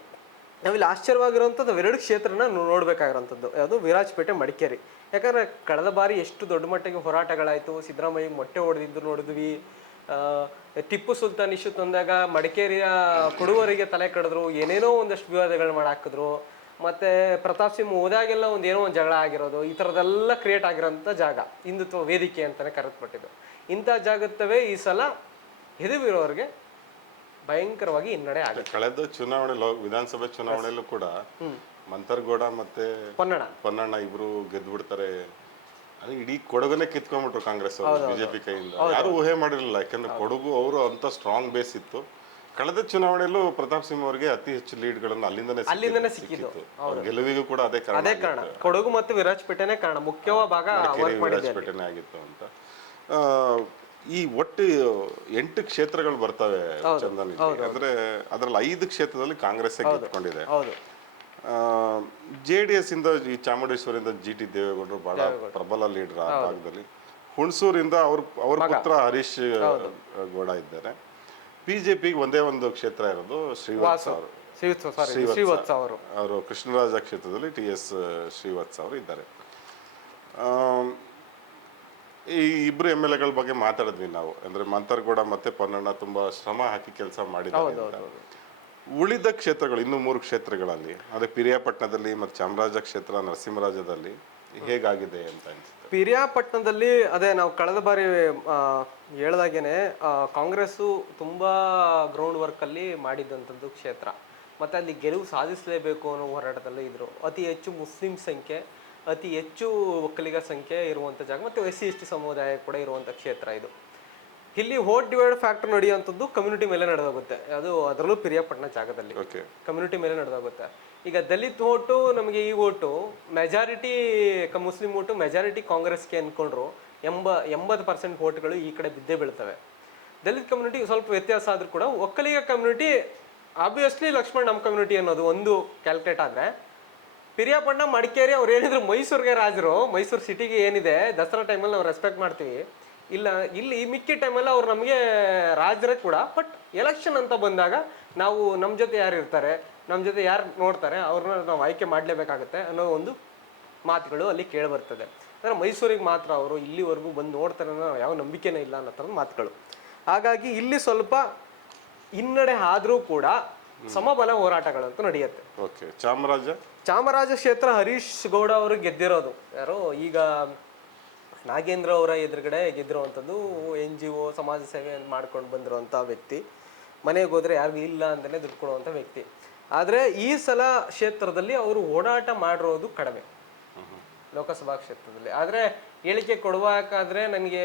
ನಾವಿಲ್ಲಿ ಆಶ್ಚರ್ಯವಾಗಿರುವಂಥದ್ದು ಎರಡು ಕ್ಷೇತ್ರನ ನೋಡಬೇಕಾಗಿರೋಂಥದ್ದು ಯಾವುದು ವಿರಾಜಪೇಟೆ, ಮಡಿಕೇರಿ. ಯಾಕಂದ್ರೆ ಕಳೆದ ಬಾರಿ ಎಷ್ಟು ದೊಡ್ಡ ಮಟ್ಟಿಗೆ ಹೋರಾಟಗಳಾಯಿತು. ಸಿದ್ದರಾಮಯ್ಯ ಮೊಟ್ಟೆ ಹೊಡೆದಿದ್ದು ನೋಡಿದ್ವಿ. ಟಿಪ್ಪು ಸುಲ್ತಾನ್ ಇಶ್ಯೂ ತಂದಾಗ ಮಡಿಕೇರಿಯ ಕೊಡುವರಿಗೆ ತಲೆ ಕಡಿದ್ರು. ಏನೇನೋ ಒಂದಷ್ಟು ವಿವಾದಗಳು ಮಾಡಾಕಿದ್ರು. ಮತ್ತೆ ಪ್ರತಾಪ್ ಸಿಂಹ ಹೋದಾಗೆಲ್ಲ ಒಂದು ಏನೋ ಒಂದು ಜಗಳ ಆಗಿರೋದು. ಈ ಥರದ್ದೆಲ್ಲ ಕ್ರಿಯೇಟ್ ಆಗಿರೋಂಥ ಜಾಗ. ಹಿಂದುತ್ವ ವೇದಿಕೆ ಅಂತಾನೆ ಕರೆದ್ಬಿಟ್ಟಿದ್ದು. ಇಂಥ ಜಾಗತ್ತವೇ ಈ ಸಲ ಎದುವಿರೋರಿಗೆ ಭಯಂಕರವಾಗಿ ಹಿನ್ನಡೆ ಆಗುತ್ತೆ. ಕಳೆದ ಚುನಾವಣೆ ವಿಧಾನಸಭೆ ಚುನಾವಣೆಯಲ್ಲೂ ಕೂಡ ಮಂತರ್ಗೌಡ ಮತ್ತೆ ಪೊನ್ನಣ್ಣ. ಪೊನ್ನಣ್ಣ ಇಬ್ರು ಗೆದ್ದು ಬಿಡ್ತಾರೆ ಅದು ಇಡೀ ಕೊಡಗನೆ ಕಿತ್ಕೊಂಡ್ಬಿಟ್ರು ಕಾಂಗ್ರೆಸ್ ಅವರು ಬಿಜೆಪಿ ಕೈಯಿಂದ. ಯಾರು ಊಹೆ ಮಾಡಿರಲಿಲ್ಲ ಯಾಕಂದ್ರೆ ಕೊಡಗು ಅವರು ಅಂತ ಸ್ಟ್ರಾಂಗ್ ಬೇಸ್ ಇತ್ತು. ಕಳೆದ ಚುನಾವಣೆಯಲ್ಲೂ ಪ್ರತಾಪ್ ಸಿಂಹ ಅವರಿಗೆ ಅತಿ ಹೆಚ್ಚು ಲೀಡ್ಗಳನ್ನು ಅಲ್ಲಿಂದನೇ ಅಲ್ಲಿಂದನೇ ಸಿಕ್ಕಿತ್ತು. ಅವ್ರ ಗೆಲುವಿಗೂ ಕೂಡ ಅದೇ ಕಾರಣ ಅದೇ ಕಾರಣ. ಕೊಡಗು ಮತ್ತು ವಿರಾಜಪೇಟೆನೇ ಕಾರಣ. ಮುಖ್ಯವಾದ ಭಾಗ ವಿರಾಜಪೇಟೆನೇ ಆಗಿತ್ತು ಅಂತ. ಈ ಒಟ್ಟು ಎಂಟು ಕ್ಷೇತ್ರಗಳು ಬರ್ತವೆ ಚಂದನ್. ಅಂದ್ರೆ ಅದ್ರಲ್ಲಿ ಐದು ಕ್ಷೇತ್ರದಲ್ಲಿ ಕಾಂಗ್ರೆಸ್ ಕಟ್ಕೊಂಡಿದೆ ಹೌದು. ಜೆ ಡಿ ಎಸ್ ಇಂದ ಈ ಚಾಮುಂಡೇಶ್ವರಿಂದ ಜಿ ಟಿ ದೇವೇಗೌಡರು ಬಹಳ ಪ್ರಬಲ ಲೀಡರ್ ಆ ಭಾಗದಲ್ಲಿ. ಹುಣಸೂರಿಂದ ಅವ್ರ ಅವ್ರ ಪುತ್ರ ಹರೀಶ್ ಗೌಡ ಇದ್ದಾರೆ. ಬಿಜೆಪಿಗೆ ಒಂದೇ ಒಂದು ಕ್ಷೇತ್ರ ಇರೋದು ಶ್ರೀವಾಸ್ ಅವರು. ಶ್ರೀವತ್ಸ ಅವರು. ಅವರು ಕೃಷ್ಣರಾಜ ಕ್ಷೇತ್ರದಲ್ಲಿ ಟಿ ಎಸ್ ಶ್ರೀವತ್ಸ ಅವರು ಇದ್ದಾರೆ. ಈ ಇಬ್ರು ಎಂ ಎಲ್ ಎಗಳ ಬಗ್ಗೆ ಮಾತಾಡಿದ್ವಿ ನಾವು. ಅಂದ್ರೆ ಮಂತರ್ಗೌಡ ಮತ್ತೆ ಪೊನ್ನಣ್ಣ ತುಂಬಾ ಶ್ರಮ ಹಾಕಿ ಕೆಲಸ ಮಾಡಿದ್ದಾರೆ ಅಂತ. ಉಳಿದ ಕ್ಷೇತ್ರಗಳು ಇನ್ನು ಮೂರು ಕ್ಷೇತ್ರಗಳಲ್ಲಿ ಅದೇ ಪಿರಿಯಾಪಟ್ಟಣದಲ್ಲಿ ಮತ್ತು ಚಾಮರಾಜ ಕ್ಷೇತ್ರ ನರಸಿಂಹರಾಜದಲ್ಲಿ ಹೇಗಾಗಿದೆ ಅಂತ ಅನ್ಸುತ್ತೆ? ಪಿರಿಯಾಪಟ್ಟಣದಲ್ಲಿ ಅದೇ ನಾವು ಕಳೆದ ಬಾರಿ ಆ, ಹೇಳ್ದಾಗೇನೆ ಆ, ಕಾಂಗ್ರೆಸ್ಸು ತುಂಬಾ ಗ್ರೌಂಡ್ ವರ್ಕಲ್ಲಿ ಮಾಡಿದಂಥದ್ದು ಕ್ಷೇತ್ರ. ಮತ್ತೆ ಅಲ್ಲಿ ಗೆಲುವು ಸಾಧಿಸಲೇಬೇಕು ಅನ್ನೋ ಹೋರಾಟದಲ್ಲಿ ಇದ್ರು. ಅತಿ ಹೆಚ್ಚು ಮುಸ್ಲಿಂ ಸಂಖ್ಯೆ ಅತಿ ಹೆಚ್ಚು ಒಕ್ಕಲಿಗ ಸಂಖ್ಯೆ ಇರುವಂಥ ಜಾಗ ಮತ್ತು ಎಸ್ ಸಿ ಎಸ್ ಟಿ ಸಮುದಾಯ ಕೂಡ ಇರುವಂಥ ಕ್ಷೇತ್ರ ಇದು. ಇಲ್ಲಿ ಹೋಟ್ ಡಿವೈಡ್ ಫ್ಯಾಕ್ಟರ್ ನಡೆಯುವಂಥದ್ದು ಕಮ್ಯುನಿಟಿ ಮೇಲೆ ನಡೆದೋಗುತ್ತೆ. ಅದು ಅದರಲ್ಲೂ ಪಿರಿಯಾಪಟ್ಟಣ ಜಾಗದಲ್ಲಿ ಕಮ್ಯುನಿಟಿ ಮೇಲೆ ನಡೆದೋಗುತ್ತೆ. ಈಗ ದಲಿತ್ ಓಟು ನಮಗೆ ಈ vote majority Muslim vote majority ಕಾಂಗ್ರೆಸ್ಗೆ ಅಂದ್ಕೊಂಡ್ರು ಎಂಬ ಎಂಬತ್ತು ಪರ್ಸೆಂಟ್ ಓಟ್ಗಳು ಈ ಕಡೆ ಬಿದ್ದೇ ಬೀಳ್ತವೆ. ದಲಿತ್ ಕಮ್ಯುನಿಟಿ ಸ್ವಲ್ಪ ವ್ಯತ್ಯಾಸ ಆದರೂ ಕೂಡ ಒಕ್ಕಲಿಗ ಕಮ್ಯುನಿಟಿ ಆಬ್ವಿಯಸ್ಲಿ ಲಕ್ಷ್ಮಣ್ ನಮ್ಮ ಕಮ್ಯುನಿಟಿ ಅನ್ನೋದು ಒಂದು ಕ್ಯಾಲ್ಕುಲೇಟ್ ಆದರೆ ಪಿರಿಯಾಪಟ್ಟಣ ಮಡಿಕೇರಿ ಅವ್ರು ಏನಿದ್ರು ಮೈಸೂರಿಗೆ ರಾಜರು, ಮೈಸೂರು ಸಿಟಿಗೆ ಏನಿದೆ, ದಸರಾ ಟೈಮಲ್ಲಿ ನಾವು ರೆಸ್ಪೆಕ್ಟ್ ಮಾಡ್ತೀವಿ. ಇಲ್ಲ, ಇಲ್ಲಿ ಈ ಮಿಕ್ಕಿ ಟೈಮಲ್ಲಿ ಅವ್ರು ನಮಗೆ ರಾಜರೇ ಕೂಡ ಬಟ್ ಎಲೆಕ್ಷನ್ ಅಂತ ಬಂದಾಗ ನಾವು ನಮ್ಮ ಜೊತೆ ಯಾರು ಇರ್ತಾರೆ ನಮ್ಮ ಜೊತೆ ಯಾರು ನೋಡ್ತಾರೆ, ಅವ್ರನ್ನ ನಾವು ಆಯ್ಕೆ ಮಾಡಲೇಬೇಕಾಗುತ್ತೆ ಅನ್ನೋ ಒಂದು ಮಾತುಗಳು ಅಲ್ಲಿ ಕೇಳಿಬರ್ತದೆ. ಅಂದರೆ ಮೈಸೂರಿಗೆ ಮಾತ್ರ ಅವರು ಇಲ್ಲಿವರೆಗೂ ಬಂದು ನೋಡ್ತಾರೆ ಅನ್ನೋ ಯಾವ ನಂಬಿಕೆನೇ ಇಲ್ಲ ಅನ್ನೋ ಥರದ ಮಾತುಗಳು. ಹಾಗಾಗಿ ಇಲ್ಲಿ ಸ್ವಲ್ಪ ಹಿನ್ನಡೆ ಆದರೂ ಕೂಡ ಸಮಬಲ ಹೋರಾಟಗಳಂತೂ ನಡೆಯುತ್ತೆ. ಓಕೆ ಚಾಮರಾಜ? ಚಾಮರಾಜ ಕ್ಷೇತ್ರ ಹರೀಶ್ ಗೌಡ ಅವರು ಗೆದ್ದಿರೋದು. ಯಾರು ಈಗ ನಾಗೇಂದ್ರ ಅವರ ಎದುರುಗಡೆ ಗೆದ್ದಿರುವಂಥದ್ದು ಎನ್ ಜಿ ಒ ಸಮಾಜ ಸೇವೆ ಮಾಡ್ಕೊಂಡು ಬಂದಿರುವಂಥ ವ್ಯಕ್ತಿ. ಮನೆಗೆ ಹೋದ್ರೆ ಯಾರಿಗೂ ಇಲ್ಲ ಅಂತಲೇ ದುಡ್ಡು ಕೊಡುವಂಥ ವ್ಯಕ್ತಿ. ಆದರೆ ಈ ಸಲ ಕ್ಷೇತ್ರದಲ್ಲಿ ಅವರು ಓಡಾಟ ಮಾಡಿರೋದು ಕಡಿಮೆ. ಲೋಕಸಭಾ ಕ್ಷೇತ್ರದಲ್ಲಿ. ಆದರೆ ಹೇಳಿಕೆ ಕೊಡುವಾಕಾದ್ರೆ ನನಗೆ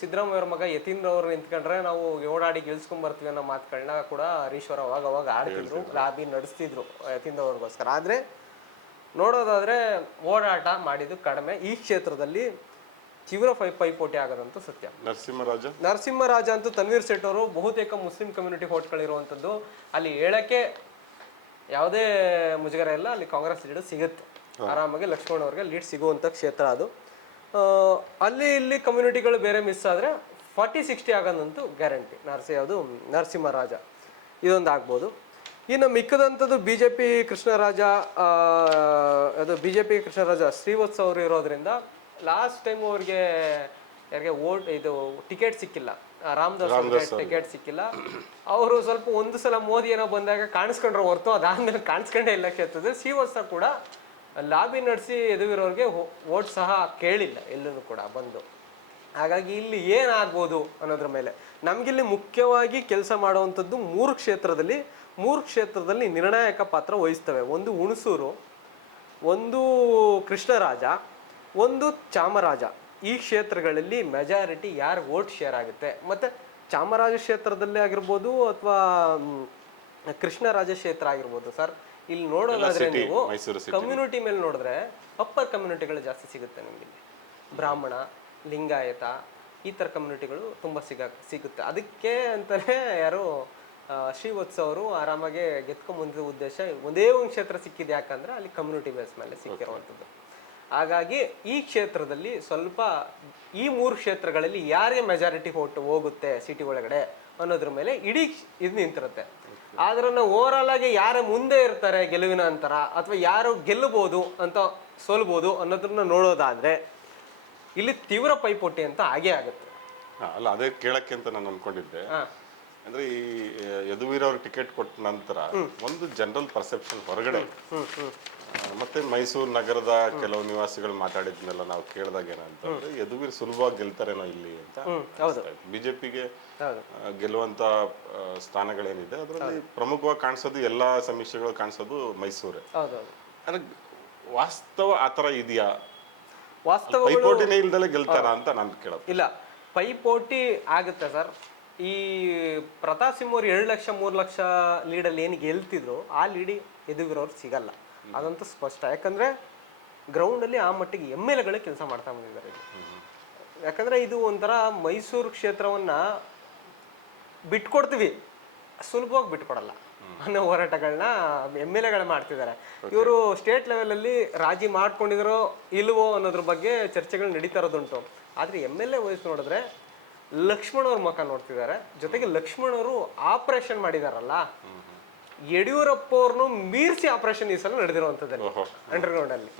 ಸಿದ್ದರಾಮಯ್ಯವ್ರ ಮಗ ಯತೀಂದ್ರ ಅವರು ನಿಂತ್ಕೊಂಡ್ರೆ ನಾವು ಓಡಾಡಿ ಗೆಲ್ಸ್ಕೊಂಡ್ಬರ್ತೀವಿ ಅನ್ನೋ ಮಾತುಗಳನ್ನ ಕೂಡ ಹರೀಶ್ವರ ಅವಾಗ ಅವಾಗ ಆಡ್ತಿದ್ರು ಲಾಬಿ ನಡೆಸ್ತಿದ್ರು ಯತೀಂದ್ರ ಅವ್ರಿಗೋಸ್ಕರ ಆದರೆ ನೋಡೋದಾದ್ರೆ ಓಡಾಟ ಮಾಡಿದ್ದು ಕಡಿಮೆ. ಈ ಕ್ಷೇತ್ರದಲ್ಲಿ ತೀವ್ರ ಪೈ ಪೈಪೋಟಿ ಆಗೋದಂತೂ ಸತ್ಯ. ನರಸಿಂಹರಾಜ? ನರಸಿಂಹರಾಜ ಅಂತೂ ತನ್ವೀರ್ ಸೇಠ್ ಅವರು ಬಹುತೇಕ ಮುಸ್ಲಿಂ ಕಮ್ಯುನಿಟಿ ಹೋಟ್ಗಳಿರುವಂಥದ್ದು ಅಲ್ಲಿ ಹೇಳಕ್ಕೆ ಯಾವುದೇ ಮುಜುಗರ ಇಲ್ಲ ಅಲ್ಲಿ ಕಾಂಗ್ರೆಸ್ ಲೀಡರ್ ಸಿಗುತ್ತೆ. ಆರಾಮಾಗಿ ಲಕ್ಷ್ಮಣ್ ಅವ್ರಿಗೆ ಲೀಡ್ ಸಿಗುವಂತ ಕ್ಷೇತ್ರ ಅದು. ಅಲ್ಲಿ ಇಲ್ಲಿ ಕಮ್ಯುನಿಟಿಗಳು ಬೇರೆ ಮಿಸ್ ಆದ್ರೆ ಫಾರ್ಟಿ ಸಿಕ್ಸ್ಟಿ ಆಗೋದಂತೂ ಗ್ಯಾರಂಟಿ ನರಸಿ ಯಾವುದು? ನರಸಿಂಹರಾಜ. ಇದೊಂದು ಆಗ್ಬೋದು. ಇನ್ನು ಮಿಕ್ಕದಂಥದ್ದು ಬಿ ಜೆ ಪಿ ಕೃಷ್ಣರಾಜ ಅದು B J P Krishnaraja Srivatsa ಅವರು ಇರೋದ್ರಿಂದ ಲಾಸ್ಟ್ ಟೈಮ್ ಅವ್ರಿಗೆ ಯಾರಿಗೆ ಓಟ್ ಇದು ಟಿಕೆಟ್ ಸಿಕ್ಕಿಲ್ಲ. ರಾಮದಾಸ್ ಟಿಕೆಟ್ ಸಿಕ್ಕಿಲ್ಲ. ಅವರು ಸ್ವಲ್ಪ ಒಂದು ಸಲ ಮೋದಿ ಏನೋ ಬಂದಾಗ ಕಾಣಿಸ್ಕೊಂಡ್ರೆ ಹೊರತು ಅದಾದ್ಮೇಲೆ ಕಾಣಿಸ್ಕೊಂಡೇ ಇಲ್ಲ ಕ್ಷೇತ್ರದಲ್ಲಿ ಶ್ರೀವತ್ಸ ಕೂಡ ಲಾಬಿ ನಡೆಸಿ ಎದುವಿರೋರಿಗೆ ಓಟ್ ಸಹ ಕೇಳಿಲ್ಲ ಎಲ್ಲೂ ಕೂಡ ಬಂದು. ಹಾಗಾಗಿ ಇಲ್ಲಿ ಏನಾಗ್ಬೋದು ಅನ್ನೋದ್ರ ಮೇಲೆ. ನಮಗಿಲ್ಲಿ ಮುಖ್ಯವಾಗಿ ಕೆಲಸ ಮಾಡುವಂಥದ್ದು ಮೂರು ಕ್ಷೇತ್ರದಲ್ಲಿ ಮೂರು ಕ್ಷೇತ್ರದಲ್ಲಿ ನಿರ್ಣಾಯಕ ಪಾತ್ರ ವಹಿಸ್ತವೆ. ಒಂದು ಹುಣಸೂರು, ಒಂದು ಕೃಷ್ಣರಾಜ, ಒಂದು ಚಾಮರಾಜ. ಈ ಕ್ಷೇತ್ರಗಳಲ್ಲಿ ಮೆಜಾರಿಟಿ ಯಾರು ವೋಟ್ ಶೇರ್ ಆಗುತ್ತೆ? ಮತ್ತು ಚಾಮರಾಜ ಕ್ಷೇತ್ರದಲ್ಲೇ ಆಗಿರ್ಬೋದು ಅಥವಾ ಕೃಷ್ಣರಾಜ ಕ್ಷೇತ್ರ ಆಗಿರ್ಬೋದು ಸರ್. ಇಲ್ಲಿ ನೋಡೋದಾದ್ರೆ ನೀವು. ಕಮ್ಯುನಿಟಿ ಮೇಲೆ ನೋಡಿದ್ರೆ ಅಪ್ಪರ್ ಕಮ್ಯುನಿಟಿಗಳು ಜಾಸ್ತಿ ಸಿಗುತ್ತೆ ನಿಮಗೆ. ಬ್ರಾಹ್ಮಣ ಲಿಂಗಾಯತ ಈ ಥರ ಕಮ್ಯುನಿಟಿಗಳು ತುಂಬ ಸಿಗ ಸಿಗುತ್ತೆ. ಅದಕ್ಕೆ ಅಂತಲೇ ಯಾರು ಶ್ರೀವತ್ಸ ಅವರು ಆರಾಮಾಗಿ ಗೆದ್ಕೊಂಡ್ ಬಂದಿದ್ದ ಉದ್ದೇಶ ಒಂದೇ ಒಂದು ಕ್ಷೇತ್ರ ಸಿಕ್ಕಿದೆ ಯಾಕಂದ್ರೆ ಅಲ್ಲಿ ಕಮ್ಯುನಿಟಿ ಬೇಸ್ ಮೇಲೆ ಸಿಕ್ಕಿರುವಂಥದ್ದು. ಹಾಗಾಗಿ ಈ ಕ್ಷೇತ್ರದಲ್ಲಿ ಸ್ವಲ್ಪ ಈ ಮೂರು ಕ್ಷೇತ್ರಗಳಲ್ಲಿ ಯಾರಿಗೆ ಮೆಜಾರಿಟಿ ಓಟ್ ಹೋಗುತ್ತೆ ಸಿಟಿ ಒಳಗಡೆ ಅನ್ನೋದ್ರ ಮೇಲೆ ಇಡೀ ಇದು ನಿಂತಿರುತ್ತೆ. ಆದ್ರೆ ನಾವು ಓವರಾಲ್ ಆಗಿ ಯಾರು ಮುಂದೆ ಇರ್ತಾರೆ ಗೆಲುವಿನ ನಂತರ ಅಥವಾ ಯಾರು ಗೆಲ್ಲಬಹುದು ಅಂತ ಸೋಲ್ಬೋದು ಅನ್ನೋದನ್ನ ನೋಡೋದಾದ್ರೆ ಇಲ್ಲಿ ತೀವ್ರ ಪೈಪೋಟಿ ಅಂತ ಹಾಗೆ ಆಗುತ್ತೆ. ಅಲ್ಲ ಅದೇ ಕೇಳಕ್ಕೆ ಅಂತ ನಾನು ಅನ್ಕೊಂಡಿದ್ದೆ. ಅಂದ್ರೆ ಈ ಯದುವೀರ್ ಅವ್ರಿಗೆ ಟಿಕೆಟ್ ಕೊಟ್ಟ ನಂತರ ಒಂದು ಜನರಲ್ ಪರ್ಸೆಪ್ಷನ್ ಹೊರಗಡೆ. ಮತ್ತೆ ಮೈಸೂರು ನಗರದ ಕೆಲವು ನಿವಾಸಿಗಳು ಮಾತಾಡಿದ್ಮೇಲೆ ನಾವು ಕೇಳಿದಾಗ ಏನಂತಂದ್ರೆ ಯದುವೀರ್ ಸುಲಭವಾಗಿ ಗೆಲ್ತಾರೇನೋ ಇಲ್ಲಿ ಅಂತ ಬಿಜೆಪಿಗೆ ಗೆಲ್ಲುವಂತ ಸ್ಥಾನಗಳೇನಿದೆ ಅದರಲ್ಲಿ ಪ್ರಮುಖವಾಗಿ ಕಾಣಿಸೋದು ಎಲ್ಲಾ ಸಮೀಕ್ಷೆಗಳು ಕಾಣಿಸೋದು ಮೈಸೂರೇ. ಅದ್ರ ವಾಸ್ತವ ಆತರ ಇದೆಯಾ? ವಾಸ್ತವ ಪೈಪೋಟಿನೇ ಇಲ್ದಲೇ ಗೆಲ್ತಾರ ಅಂತ ನಾನು ಕೇಳೋದು. ಇಲ್ಲ ಪೈಪೋಟಿ ಆಗುತ್ತೆ ಸರ್. ಈ ಪ್ರತಾಪ್ ಸಿಂಹ ಅವ್ರು ಎರಡು ಲಕ್ಷ ಮೂರು ಲಕ್ಷ ಲೀಡಲ್ಲಿ ಏನು ಗೆಲ್ತಿದ್ರು ಆ ಲೀಡಿ ಎದುಗಿರೋರು ಸಿಗಲ್ಲ. ಅದಂತೂ ಸ್ಪಷ್ಟ. ಯಾಕಂದ್ರೆ ಗ್ರೌಂಡಲ್ಲಿ ಆ ಮಟ್ಟಿಗೆ ಎಂ ಎಲ್ ಎಗಳೇ ಕೆಲಸ ಮಾಡ್ತಾ ಬಂದಿದ್ದಾರೆ ಯಾಕಂದ್ರೆ ಇದು ಒಂಥರ ಮೈಸೂರು ಕ್ಷೇತ್ರವನ್ನ ಬಿಟ್ಕೊಡ್ತೀವಿ. ಸುಲಭವಾಗಿ ಬಿಟ್ಕೊಡಲ್ಲ. ಅನ್ನೋ ಹೋರಾಟಗಳನ್ನ ಎಂ ಎಲ್ ಎಗಳು ಮಾಡ್ತಿದ್ದಾರೆ ಇವರು ಸ್ಟೇಟ್ ಲೆವೆಲಲ್ಲಿ ರಾಜಿ ಮಾಡ್ಕೊಂಡಿದ್ರೋ ಇಲ್ವೋ ಅನ್ನೋದ್ರ ಬಗ್ಗೆ ಚರ್ಚೆಗಳು ನಡೀತಾ ಇರೋದುಂಟು. ಆದ್ರೆ ಎಂ ಎಲ್ ಎ ವಯಸ್ಸು ನೋಡಿದ್ರೆ ಲಕ್ಷ್ಮಣ್ ಅವ್ರ ಮುಖ ನೋಡ್ತಿದ್ದಾರೆ. ಜೊತೆಗೆ ಲಕ್ಷ್ಮಣ್ ಅವರು ಆಪರೇಷನ್ ಮಾಡಿದಾರಲ್ಲ. ಯಡಿಯೂರಪ್ಪ ಅವ್ರನ್ನು ಮೀರಿಸಿ ಆಪರೇಷನ್ ಈ ಸಲ ನಡೆದಿರುವಂಥದ್ದಲ್ಲಿ ಅಂಡರ್ಗ್ರೌಂಡ್ ಅಲ್ಲಿ